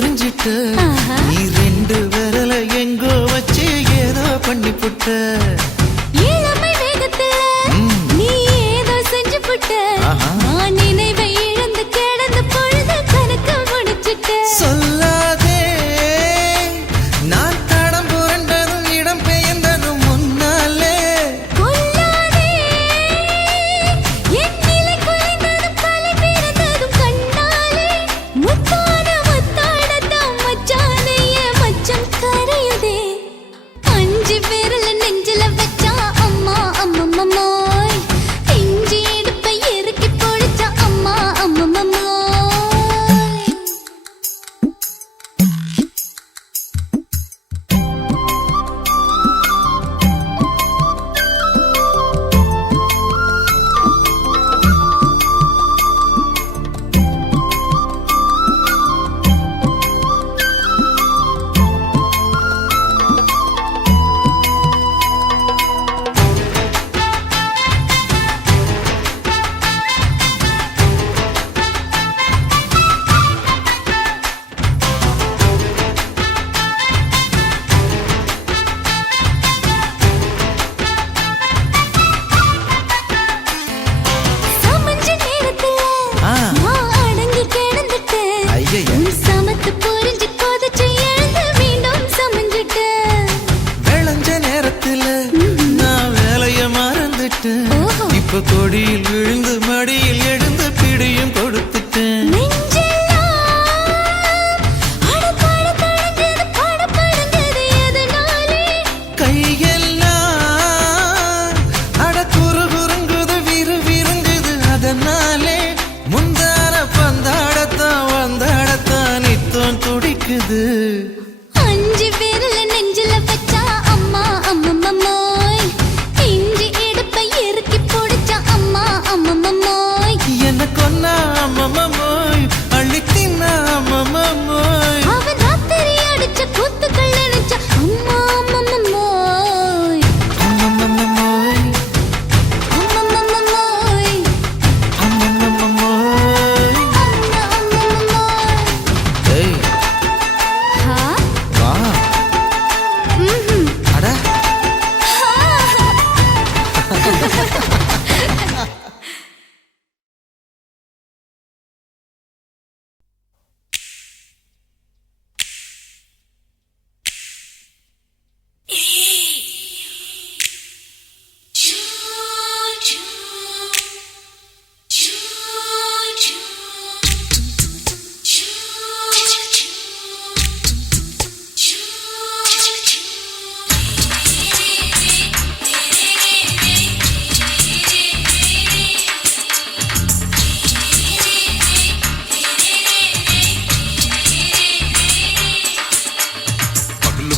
நீ ரெண்டு விரல எங்கோ வச்சு ஏதோ பண்ணி புட்ட இளமை வேகத்துல நீ ஏதோ செஞ்சு புட்ட நான் நினைவை இழந்து கிடந்து பொழுது கணக்கு முடிச்சிட்ட சொல்லாதே நான் தடம் புரண்டதும் இடம் பெயர்ந்ததும் முன்னாலே கொல்லாதே என் நிலை குலைந்ததும் தலை பிறந்ததும் கண்ணாலே முத்தான முத்தாடத்தான் மச்சானைய மச்சம் கரையுதே அஞ்சு விரல நெஞ்சில வச்சா அம்மா அம்மம்மாய் இஞ்சி இடுப்பை இறுக்கி பொழிச்சா அம்மா அம்மம்மாய் சமஞ்ச நேரத்துல நான் அடங்கி கிடந்துட்டேன் உன் சமத்து புரிஞ்சு கொதிச்சு எழுந்து மீண்டும் சமஞ்சிட்டேன் விளைஞ்ச நேரத்துல நான் வேலைய மறந்துட்டேன் இப்ப கொடியில் விழுந்து மடியில் எழுந்து பிடியும் கொடுத்துட்டேன் கையெல்லாம் அட குறு குறுங்குது விறு விருங்குது அதனாலே முந்தார பந்தாட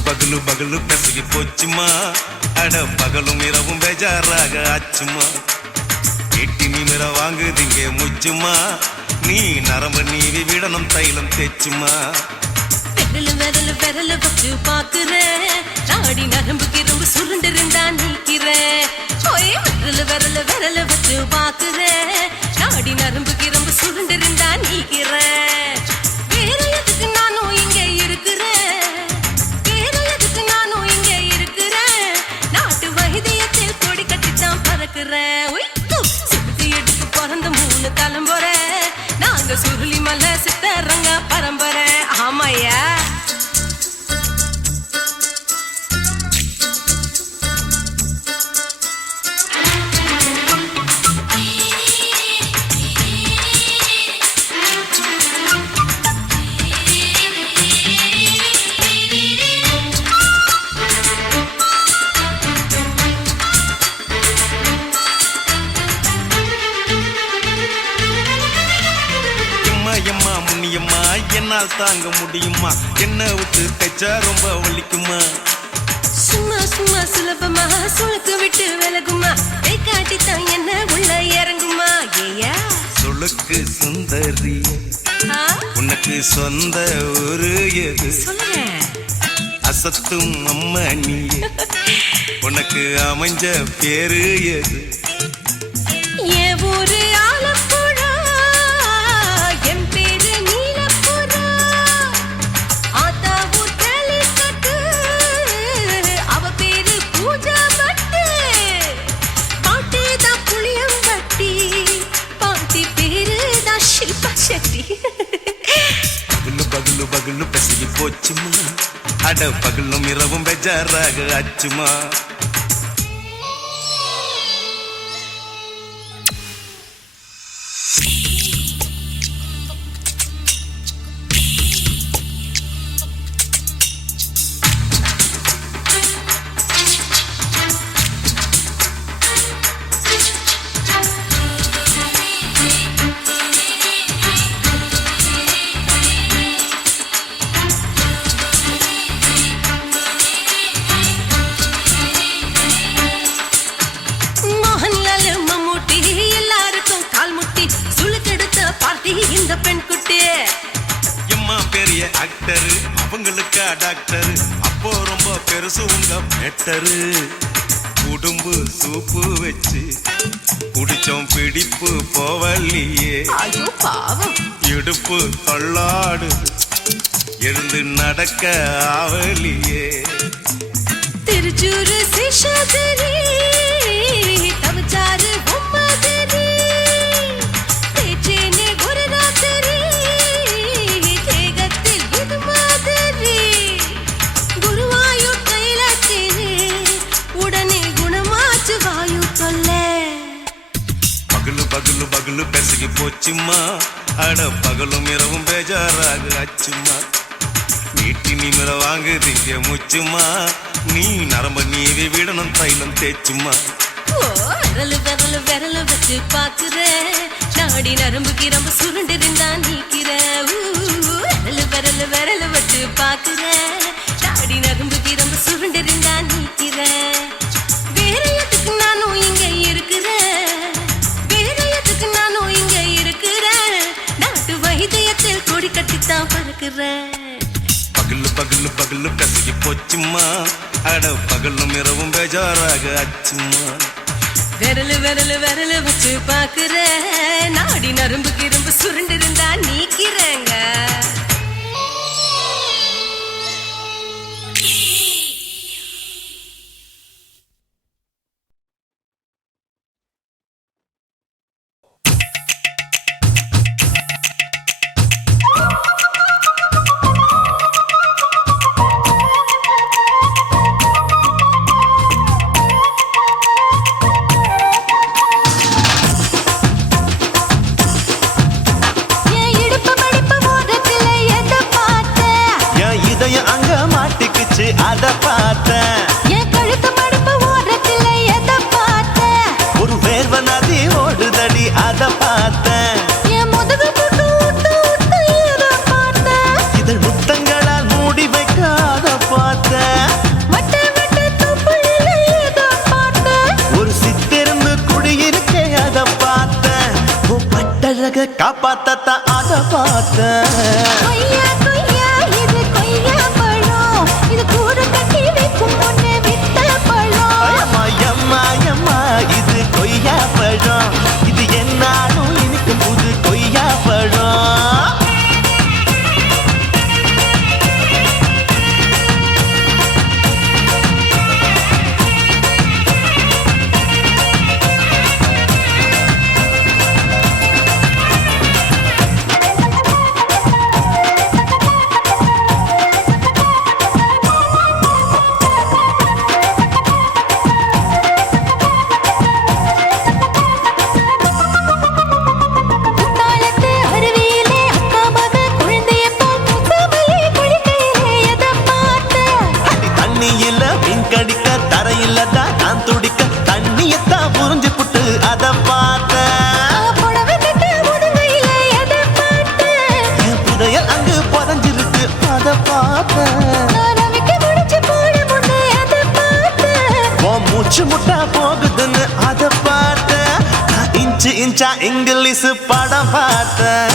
பகலு பகலு கசகி போச்சுமா அட பகலும் இரவும் பேஜாராக ஆச்சுமா எட்டி நிமிர வாங்குதிங்க முச்சுமா நீ நரம்பு நீவி விடணும் தைலம் தேச்சுமா விரல விரல வச்சு பாக்குறேன் நாடி நரம்பு கிரம்பு சுருண்டு இருந்தா நீக்கிறேன் விரல வச்சு பாக்குறேன் நாடி நரம்பு கிரம்பு சுருண்டு இருந்தா நீக்கிறேன் வேற எதுக்கு நானும் இங்க இருக்கிறேன் வேற எதுக்கு நானும் இங்க இருக்கிறேன் நாட்டு வைத்தியத்தில் கொடி கட்டித்தான் பறக்கிறேன் சிறுத்தை எடுத்து பிறந்த 3 தலைமுறை நாங்க சுருளி மலை சித்தரங்க பரம்பரை ஆமாயா முன்னியம்மா என்னால் தாங்க முடியுமா என்ன விட்டு தைச்சா ரொம்ப வலிக்குமா சும்மா சும்மா சுலபமா சுளுக்கு விட்டு விலகுமா கை காட்டித்தான் என்ன உள்ள இறங்குமா ஏயா சுளுக்கு சுந்தரி உனக்கு சொந்த ஒரு எது அசத்தும் அம்மா நீ உனக்கு அமைஞ்ச பேரு எது ஏ ஊரு ஆலப்புழா என் பேரு நீலப்புறா ஆத்தா ஊர் கலிக்கட்டு அவ பேரு பூஜா பட்டு பாட்டி தான் புளியம்பட்டி பாட்டி பேரு தான் ஷில்பா செட்டி பகலு பகலு பகலு பசிக்கு போச்சுமா அட பகலும் இரவும் பெஜாராக ஆச்சுமா இந்த பெண் குட்டி எம்மா பெரிய ஆக்டர் அவங்களுக்கா டாக்டர் அப்போ ரொம்ப பெருசு உங்க பெட்டரு குடும்பு சூப்பு வச்சு குடிச்சோம் பிடிப்பு போவல்லையே ஐயோ பாவம் இடுப்பு தள்ளாடு எழுந்து நடக்க ஆவலியே திருச்சூரு சிஷாதிரி தவச்சாரு பொம்மதிரி தேச்சேனே ஒரு ராத்திரி தேகத்தில் இது மாதிரி குருவாயூர் கைலாச்சேனே உடனே குணமாச்சு வாயு தொல்லை பகலு பகலு பகலு பெசகி போச்சுமா அட பகலும் இரவும் பேஜாராக ஆச்சுமா நீட்டி நிமிர வாங்குதிங்க முச்சுமா நீ நரம்ப நீவி விடணும் தைலம் தேச்சுமா விரலு விரலு விரலு வச்சு பாக்குறேன் நாடி நரம்பு கிரம்பு சுருண்டு இருந்தா நீக்கிறேன் விரலு விரலு விரலு வச்சு பாக்குறேன் நாடி நரம்பு கிரம்பு சுருண்டு இருந்தா நீக்கிறேன் வேற எதுக்கு நானும் இங்க இருக்கிறேன் வேற எதுக்கு நானும் இங்க இருக்கிறேன் நாட்டு வைத்தியத்தில் கொடி கட்டித்தான் பறக்கிறேன் பகலு பகலு பகலு கசகி போச்சுமா அட பகலும் இரவும் பேஜாராக ஆச்சுமா விரலு விரலு விரலு வச்சு பாக்குறேன் நாடி நரம்பு கிரம்பு சுருண்டு இருந்தா நீக்கிறேங்க கட்டழக காப்பாத்தத்த அத பார்த்தேன். கொய்யா கொய்யா இது கொய்யா பழம், இது கூறு கட்டி வைக்கும் முன்னே வித்த பழம். அம்மா எம்மா எம்மா இது கொய்யா பழம், இது என்னாலும் இனிக்கும் புது கொய்யா பழம். குத்தாலத்து அருவியிலே அக்கா மக குழந்தைய போல் முசாமலே குளிக்கையிலே எதை பார்த்தேன். அடி தண்ணியில மீன் கடிக்க தரையில தான் நான் துடிக்க தண்ணியத்தான் புரிஞ்சு புட்டு அத பார்த்தேன். புடவை கட்ட முதுகையிலே எதை பார்த்தேன். என் புதையல் அங்கு புதஞ்சிருக்கு அத பார்த்தேன். நான் அவிக்க முடிச்சு போட முன்னே எதை பார்த்தேன். உன் மூச்சு முட்டா போகுதுன்னு அத பார்த்தேன். நான் இன்ச்சு இன்ச்சா இங்கிலீஷ் படம் பார்த்தேன்.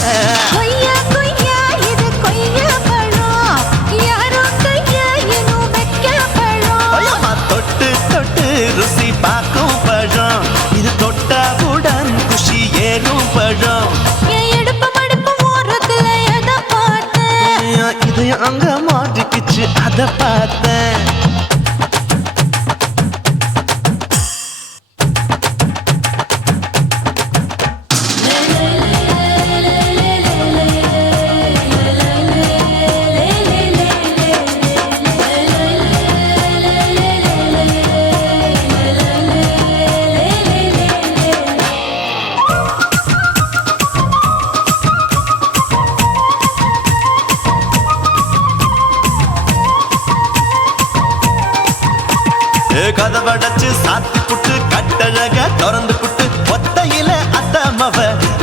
கொய்யா கொய்யா இது கொய்யா பழம், யாரோ கையா இன்னும் வைக்க பழம். ஐயம்மா தொட்டு தொட்டு ருசி பார்க்கும் பழம், இது தொட்டவுடன் குஷி ஏறும் பழம். என் இடுப்பு மடுப்பு ஓரத்துல எதை பார்த்தேன். இதயம் அங்க மாட்டிக்கிச்சு அத பார்த்தேன். கதவடைச்சு சாத்தி புட்டு கட்டழக திறந்து புட்டு ஒத்தையில அத்தமவ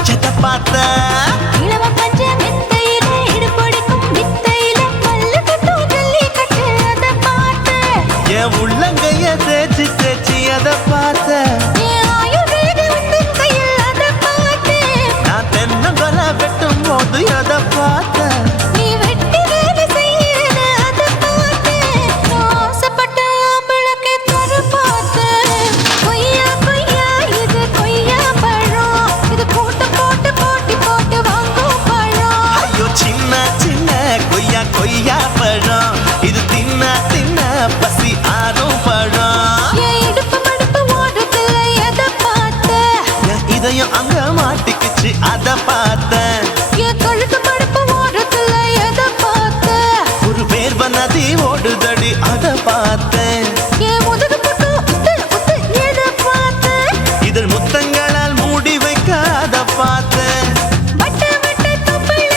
செத்த பார்த்த. இளவ பஞ்ச மெத்தையில இடுப்பொடிக்கும் வித்தையில மல்லு கட்டும் ஜல்லி கட்டு அதை பார்த்தேன். என் உள்ளங்கைய தேய்ச்சி தேய்ச்சி அத பார்த்த. என் ஆயுர்வேத உந்தன் கையில் அதை பார்த்தேன். நான் தென்னங்கொலை வெட்டும் போது அத பார்த்த. நீ வெட்டி வேலை செய்யறது அதை பார்த்தேன். நான் ஆசைப்பட்ட ஆம்பளுக்கு தர பார்த்தேன். கொய்யா கொய்யா இது கொய்யா பழம், இது கூட்டு போட்டு போட்டி போட்டு வாங்கும் பழம். ஐயோ சின்ன சின்ன கொய்யா கொய்யா பழம், இது தின்ன தின்ன பசி ஆறும் பழம். என் இடுப்பு மடுப்பு ஓரத்துல எதை பார்த்தேன். என் இதயம் அங்க மாட்டிக்கிச்சு அத பார்த்தேன். என் கழுத்து மடுப்பு ஓரத்துல எதை பார்த்தேன். ஒரு வேர்வ நதி ஓடுதடி அத பார்த்தேன். என் முதுகு பக்கம் உத்து உத்து எதை பார்த்தேன். இதழ் முத்தங்களால் மூடி வைக்க அத பார்த்தேன். வட்ட வட்ட தொப்பையில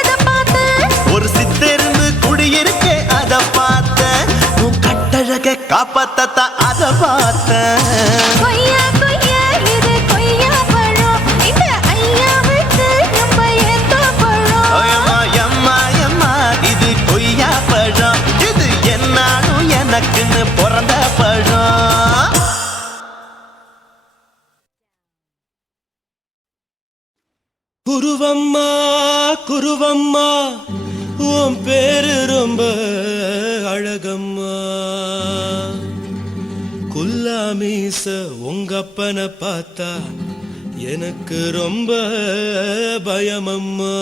எதை பார்த்தேன். ஒரு சித்தெருந்து குடியிருக்கே அத பார்த்தேன். உன் கட்டழக காப்பாத்தத்த அத பார்த்தேன். கொய்யா கொய்யா இது கொய்யா பழம், இந்த ஐயாவுக்கு ரொம்ப ஏத்த பழம். ஐயம்மா எம்மா எம்மா இது கொய்யா பழம், இது என்னாலும் எனக்குன்னு பிறந்த பழம். குருவம்மா குருவம்மா உன் பேரு ரொம்ப அழகம்மா. குல்லாமீச உங்க அப்பனை பார்த்தா எனக்கு ரொம்ப பயமம்மா.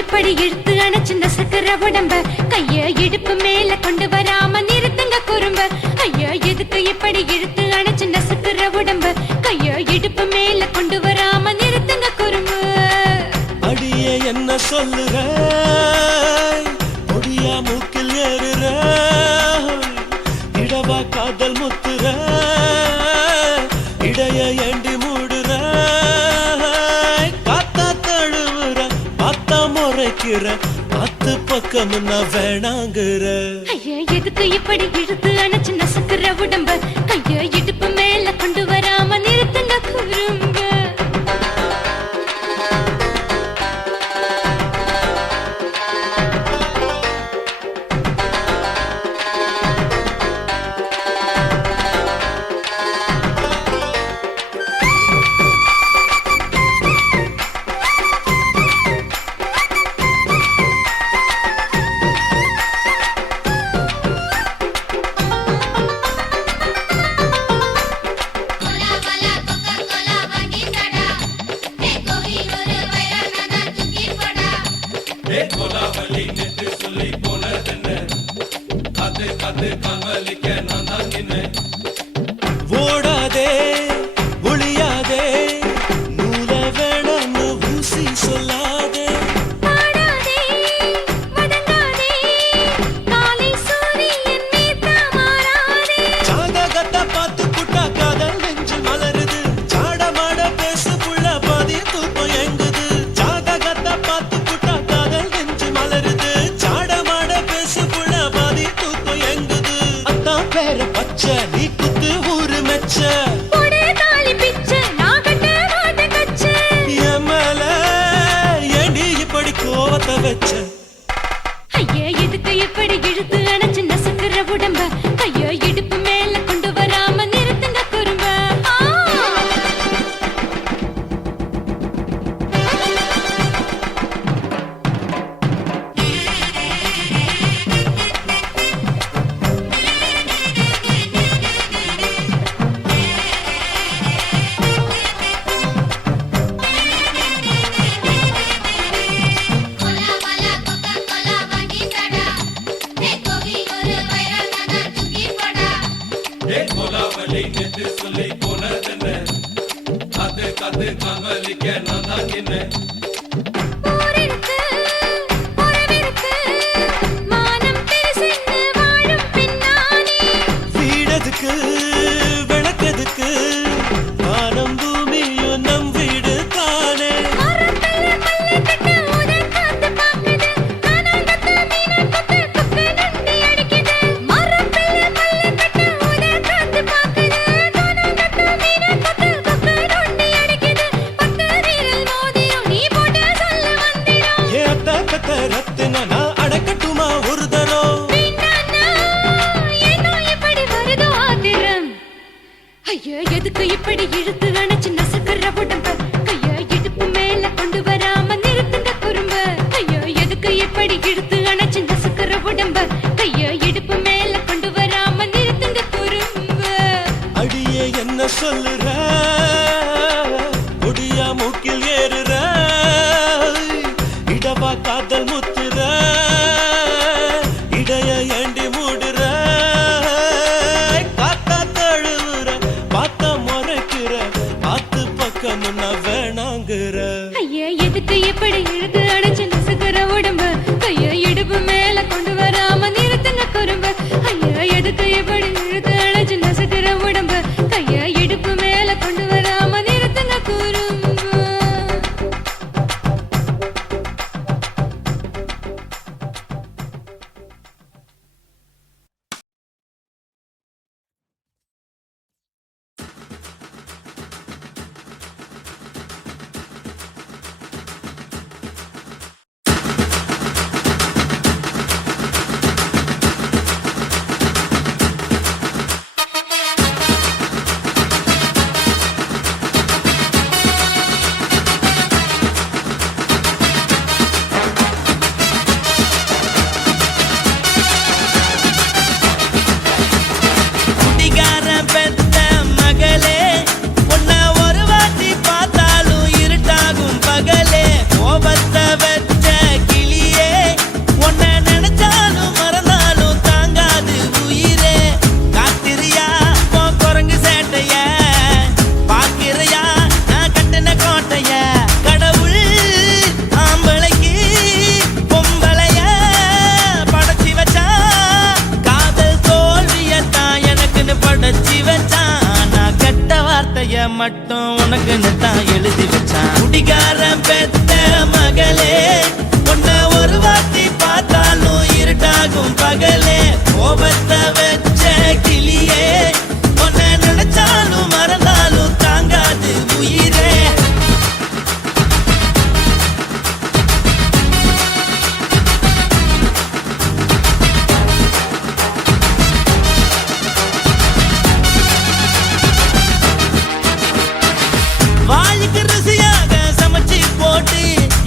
இப்படி இழுத்து அணைச்சிருந்த சக்கர உடம்ப கைய இடுப்பு மேல கொண்டு வராம நிறுத்துங்க குறும்ப. ஐயா எதுக்கு இப்படி இழுத்து அணைச்சிருந்த சக்கர உடம்ப கைய இடுப்பு மேல கொண்டு வராம நிறுத்துங்க குறும்ப. அடியே என்ன சொல்லுற, ஒடியா மூக்கில் ஏறுற, இடவா காதல் முத்துற. முறைக்கிற அத்து பக்கம் நான் வேணாங்கிற ஐயா எதுக்கு இப்படி இழுத்து அணைச்சு நசுக்குற உடம்ப கைய இடுப்பு மேல கொண்டு வராம நிறுத்துங்க குறும்ப ஓடாதே ஒளியாதே நூல வேணான்னு ஊசி சொல்லாதே ஜாதகத்தை பார்த்து புட்டா காதல் நெஞ்சு மலருது சாடமாட பேசு புள்ள பாதி தூக்கம் எங்குது ஜாதகத்தை பார்த்து புட்டா காதல் நெஞ்சு மலருது சாடமாட பேசு புள்ள பாதி தூக்கம் எங்குது அத்தான் பேர பச்சை நீ குத்து ஊரு மெச்ச எமல ஏண்டி இப்படி கோவத்தை வச்ச ஐயா எதுக்கு இப்படி இழுத்து அணைச்சு நசுக்குற உடம்ப கைய இடுப்பு மேல கொண்டு வராம நிறுத்துங்க குறும்ப வீடதுக்கு விளக்கதுக்கு வானம் பூமியும் நம் வீடு தானே ஏத்த கத்த ரத்தின நான் அடக்கட்டுமா ஒரு தரம் ஐயா எதுக்கு இப்படி இழுத்து அணைச்சு நசுக்குற உடம்ப கைய இடுப்பு மேல கொண்டு வராம நிறுத்துங்க குறும்ப ஐயா எதுக்கு இப்படி இழுத்து அணைச்சு நசுக்குற உடம்ப கைய இடுப்பு மேல கொண்டு வராம நிறுத்துங்க குறும்ப அடியே என்ன சொல்லுற முடியா மூக்கில் ஏறுற இடவா காதல் முத்துற இடைய ஏண்டி மூடுற காத்தா தழுவுற பார்த்த முறைக்கிற ஆத்து பக்கம் நான் வேணாங்கிற ஐயா எதுக்கு இப்படி இழுத்து அடைச்சு நசுக்குற உடம்ப கைய இடுப்பு மேல கொண்டு வராம நிறுத்துங்க குறும்ப ஐயா எதுக்கு இப்படி இழுத்து அடைச்சு நசுக்குற உடம்ப கைய இடுப்பு மேல கொண்டு வராம நிறுத்துங்க குறும்ப மட்டும் உனக்குன்னு தான் எழுதி வச்சான் குடிகாரன் பெத்த மகளே உன்னை ஒரு இருட்டாகும் பகலே கோபத்தை வச்ச கிளியே உன்னை நினைச்சாலும் மறந்தாலும் தாங்காது உயிரே வாய்க்கு ருசியாக சமைச்சு போட்டு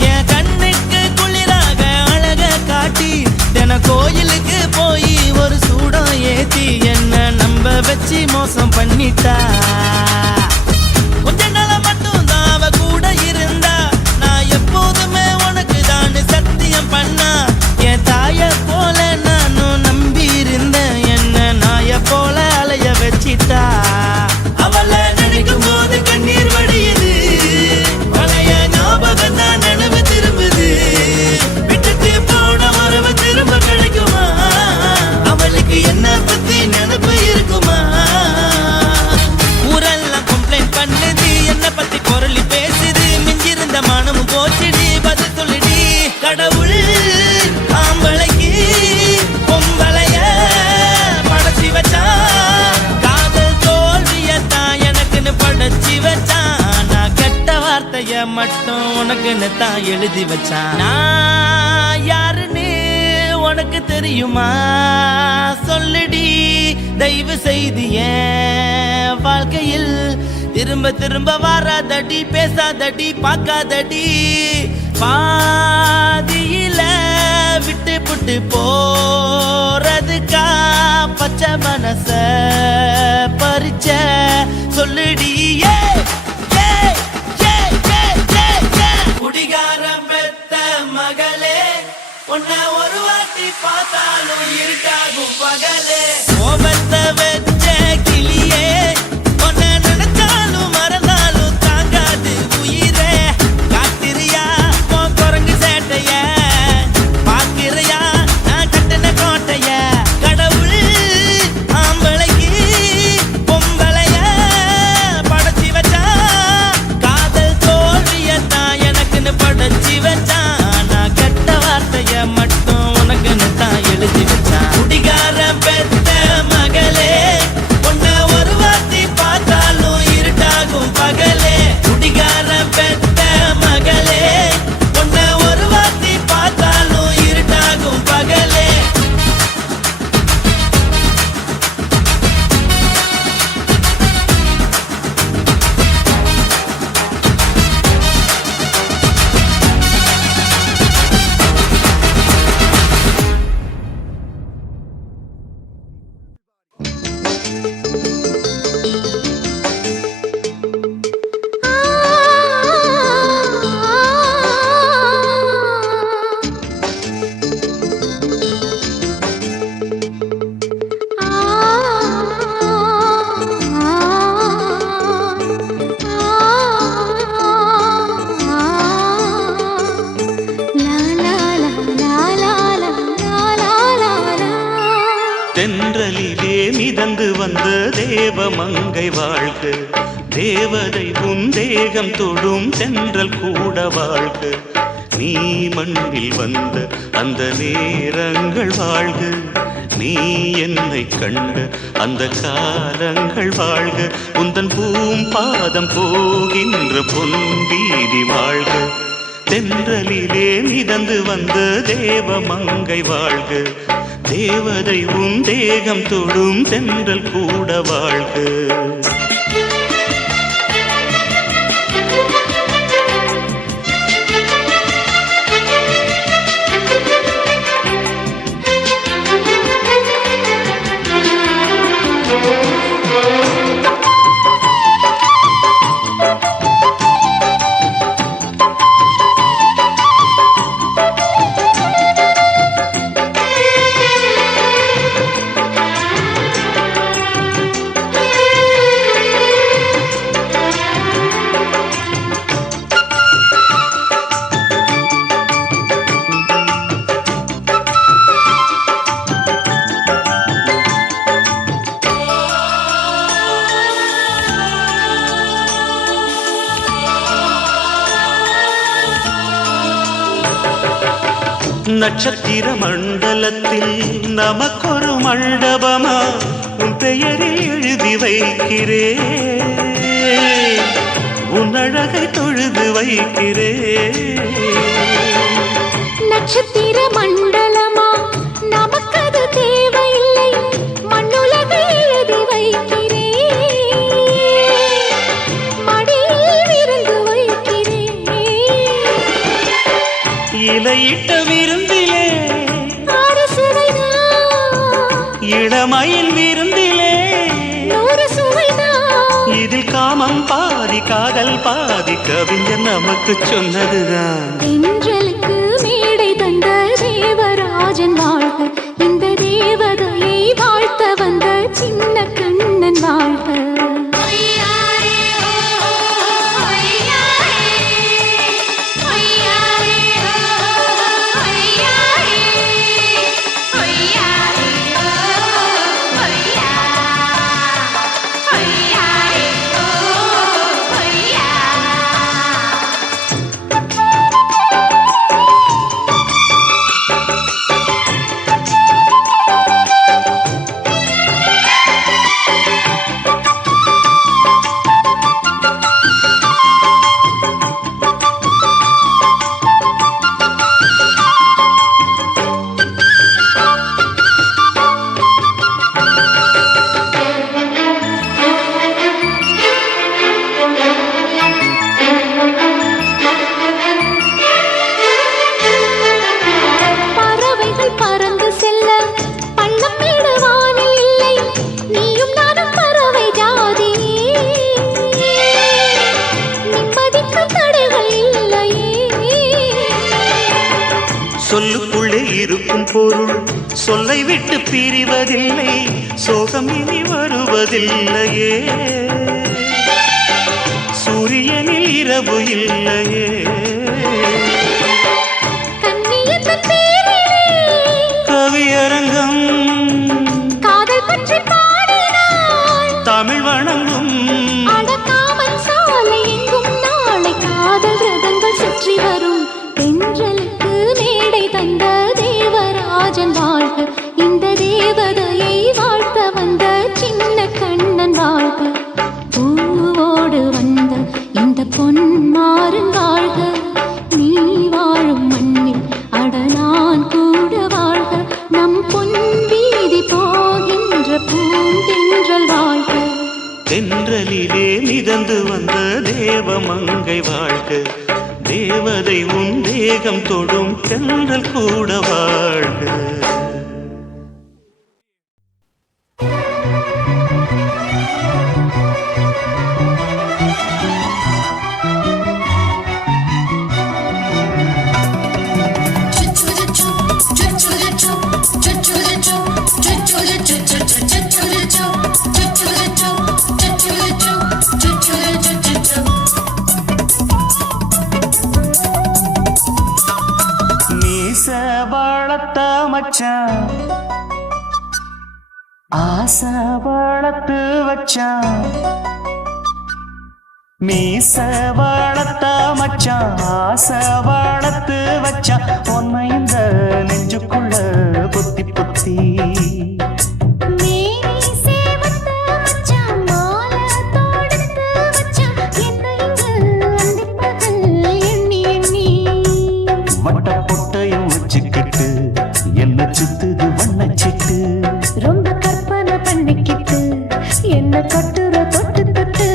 என் கண்ணுக்கு குளிராக அழக காட்டி தின கோயிலுக்கு போய் ஒரு சூடம் ஏத்தி என்ன நம்ப வச்சு மோசம் பண்ணிட்டா கொஞ்ச நாள மட்டும் தான் அவ கூட இருந்தா நான் எப்போதுமே உனக்கு தான் சத்தியம் பண்ணா என் தாய போல நானும் நம்பி இருந்தேன் என்ன நாய போல அலைய வச்சிட்டா அவளை நினைக்கும் போது கண்ணீர் வடியுது பழைய ஞாபகம் தான் நினைவு திரும்புது விட்டுட்டு போன உறவு திரும்ப கிடைக்குமா அவளுக்கு என்ன பத்தி நினைப்பு இருக்குமா ஊரெல்லாம் கம்ப்ளைண்ட் பண்ணுது என்ன பத்தி பொருளி பேசுது மிஞ்சிருந்த மனமும் போச்சுடி பதில் சொல்லுடி கடவுள் ஆம்பளைக்கு பொம்பளைய படைச்சி வச்சா காதல் தோல்வியத்தான் எனக்குன்னு படைச்சி வச்சான் நான் கெட்ட வார்த்தைய மட்டும் உனக்குன்னு தான் எழுதி வச்சான் நான் யாருன்னு உனக்கு தெரியுமா சொல்லுடி தயவு செய்து என் வாழ்க்கையில் திரும்ப திரும்ப வராதடி பேசாதடி பார்க்காதடி பாதியில விட்டு புட்டு போறதுக்கா பச்சை மனச பறிச்ச சொல்லுடி குடிகாரம் பெத்த மகளே உன்னை ஒரு வாட்டி பார்த்தாலும் இருட்டாகும் பகலே கோபத்தை வச்ச கிளியே உன்னை நினைச்சாலும் மறந்தாலும் தாங்காது உயிரே காத்திரியா உன் குரங்கு சேட்டைய பாக்கிறியா நான் கட்டின கோட்டைய கடவுள் ஆம்பளைக்கு பொம்பளைய படைச்சி வச்சா காதல் தோல்வியத்தான் எனக்குன்னு படைச்சி வச்சான் நான் கெட்ட வார்த்தைய மட்டும் உனக்குன்னு தான் எழுதி வச்சான் குடிகாரம் பெத்த மகளே உன்னை ஒரு வாட்டி பார்த்தாலும் இருட்டாகும் பகலே குடிகாரம் பெத்த மகளே உன்னை ஒரு வாட்டி பார்த்தாலும் இருட்டாகும் பகலே தென்றலிலே மிதந்து வந்த தேவமங்கை வாழ்க தேவதை உன் தேகம் தொடும் தென்றல் கூட வாழ்க நீ மண்ணில் வந்த அந்த நேரங்கள் வாழ்க நீ என்னை கண்ட அந்த காலங்கள் வாழ்க உந்தன் பூம்பாதம் போகின்ற பொன்வீதி வாழ்க தென்றலிலே மிதந்து வந்த தேவமங்கை வாழ்க தேவதை உன் தேகம் தொடும் தென்றல் கூட வாழ்க நட்சத்திர மண்டலத்தில் நமக்கொரு மண்டபமா உன் பெயரில் எழுதி வைக்கிறேன், உன் அழகை தொழுது வைக்கிறேன். நட்சத்திர மண்டலமா நமக்கது தேவையில்லை, மண்ணுலகை எழுதி வைக்கிறேன், மடியில் விருந்து வைக்கிறேன். இலையிட்ட விருந்திலே ஆறு சுவைதான், இளமயில் விருந்திலே நூறு சுவைதான். இதில் காமம் பாதி காதல் பாதி கவிஞர் நமக்கு சொன்னதுதான். தென்றலுக்கு மேடை தந்த தேவராஜன் வாழ்க, இந்த தேவதையை வாழ்த்த வந்த சின்ன கண்ணன் வாழ்க. சொல்லுக்குள்ளே இருக்கும் பொருள் சொல்லை விட்டு பிரிவதில்லை, சோகம் இனி வருவதில்லையே, சூரியனில் இரவு இல்லையே. கவியரங்கம் காதல் பற்றி பாடினாள், தமிழ் வணங்கும் அடக்காமல் சாலை எங்கும் நாளை காதல் ரதங்கள் சுற்றி வரும். தென்றலுக்கு மேடை தந்த தேவராஜன் வாழ்க, இந்த தேவதையை வாழ்த்த வந்த சின்ன கண்ணன் வாழ்க. பூவோடு வந்த இந்த பொன்மாறன் வாழ்க, நீ வாழும் மண்ணில் அட நான் கூட வாழ்க. நம் பொன் வீதி போகின்ற பூந்தென்றல் வாழ்க. தென்றலிலே மிதந்து வந்த தேவமங்கை வாழ்க, தேவதை உன் தேகம் தொடும் தென்றல் கூட வாழ்க. மச்சான் ஆசை வளர்த்து வச்சான், மீச வளர்த்த மச்சான் ஆசை வளர்த்து வச்சான், பொன்னை இந்த நெஞ்சுக்குள்ள பொத்தி பொத்தி. வட்ட பொட்டையும் வச்சுக்கிட்டு என்ன சுத்துது வண்ணச்சிட்டு, ரொம்ப கற்பனை பண்ணிக்கிட்டு என்ன கட்டுற தொட்டு தொட்டு.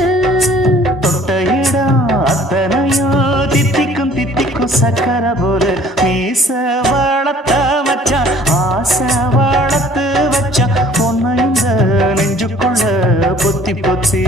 தொட்ட இடம் அத்தனையோ தித்திக்கும் தித்திக்கும் சக்கரை போல, மீச வளர்த்த மச்சான் ஆசை வளர்த்து வச்சான், பொன்னை இந்த நெஞ்சுக்குள்ள பொத்தி பொத்தி.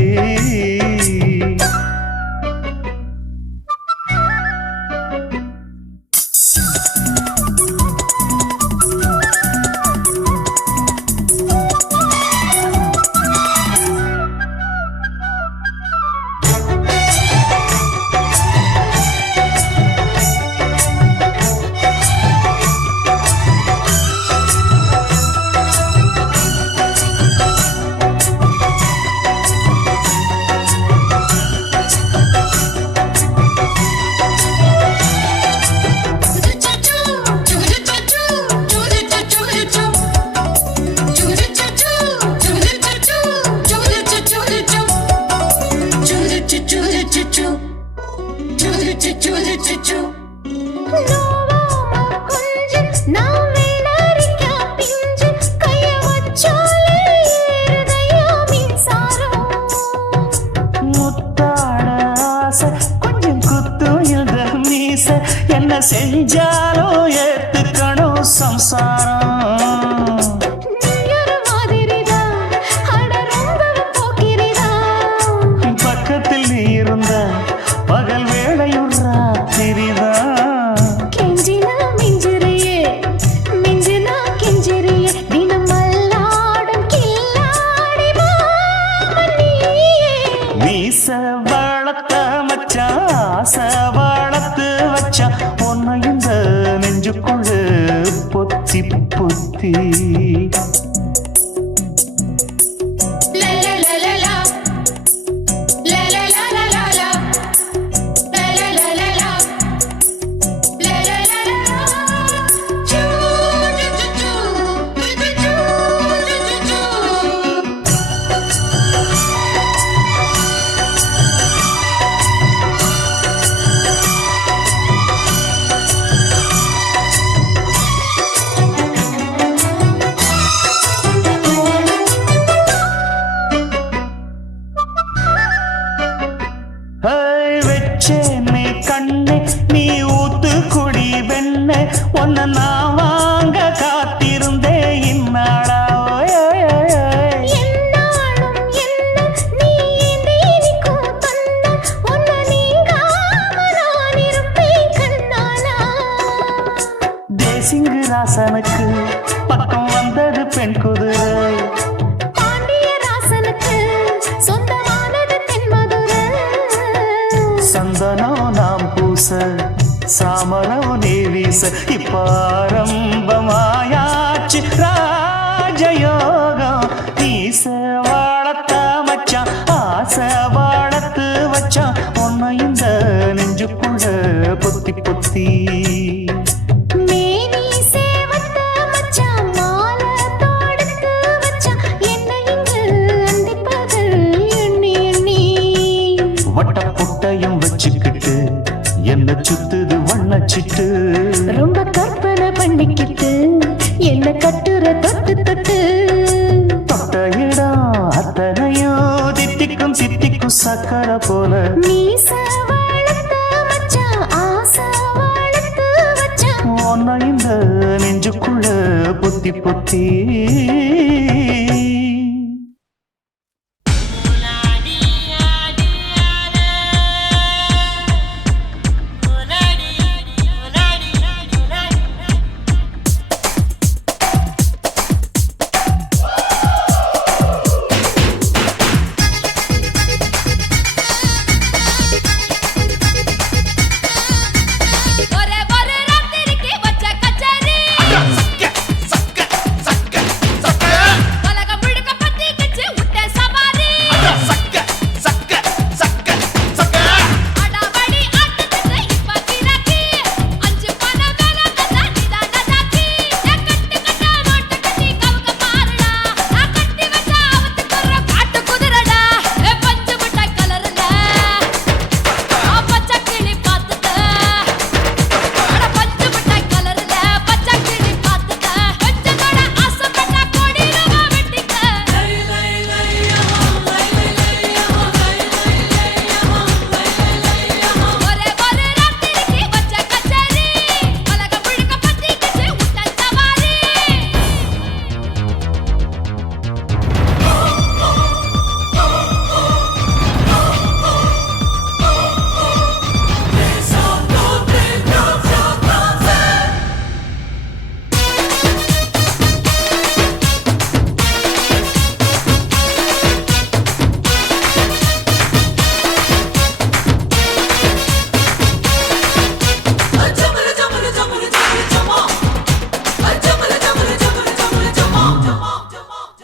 வீச இப்பாரம்பமாயாச்சு ராஜயோகம் வீச வாழத்த மச்சான் ஆசை வாழத்து வச்சான் உன்னை இந்த நெஞ்சுக்குள்ள பொத்தி பொத்தி மேனி சேவத்த மச்சான் மாலை தொடுத்து வச்சான் என்ன இங்கு அந்திப்பகல் எண்ணி எண்ணி வட்ட புட்டையும் வச்சுக்கிட்டு என்ன சுத்துது வண்ணச்சிட்டு ரொம்ப கற்பனை பண்ணிக்கிட்டு என்ன கட்டுற தொட்டு தொட்டு தொட்ட இடம் அத்தனையோ தித்திக்கும் தித்திக்கும் சக்கரை போல மீச வளர்த்த மச்சான் ஆசை வளர்த்து வச்சான் உன்னை இந்த நெஞ்சுக்குள்ள பொத்தி பொத்தி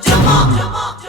Come on.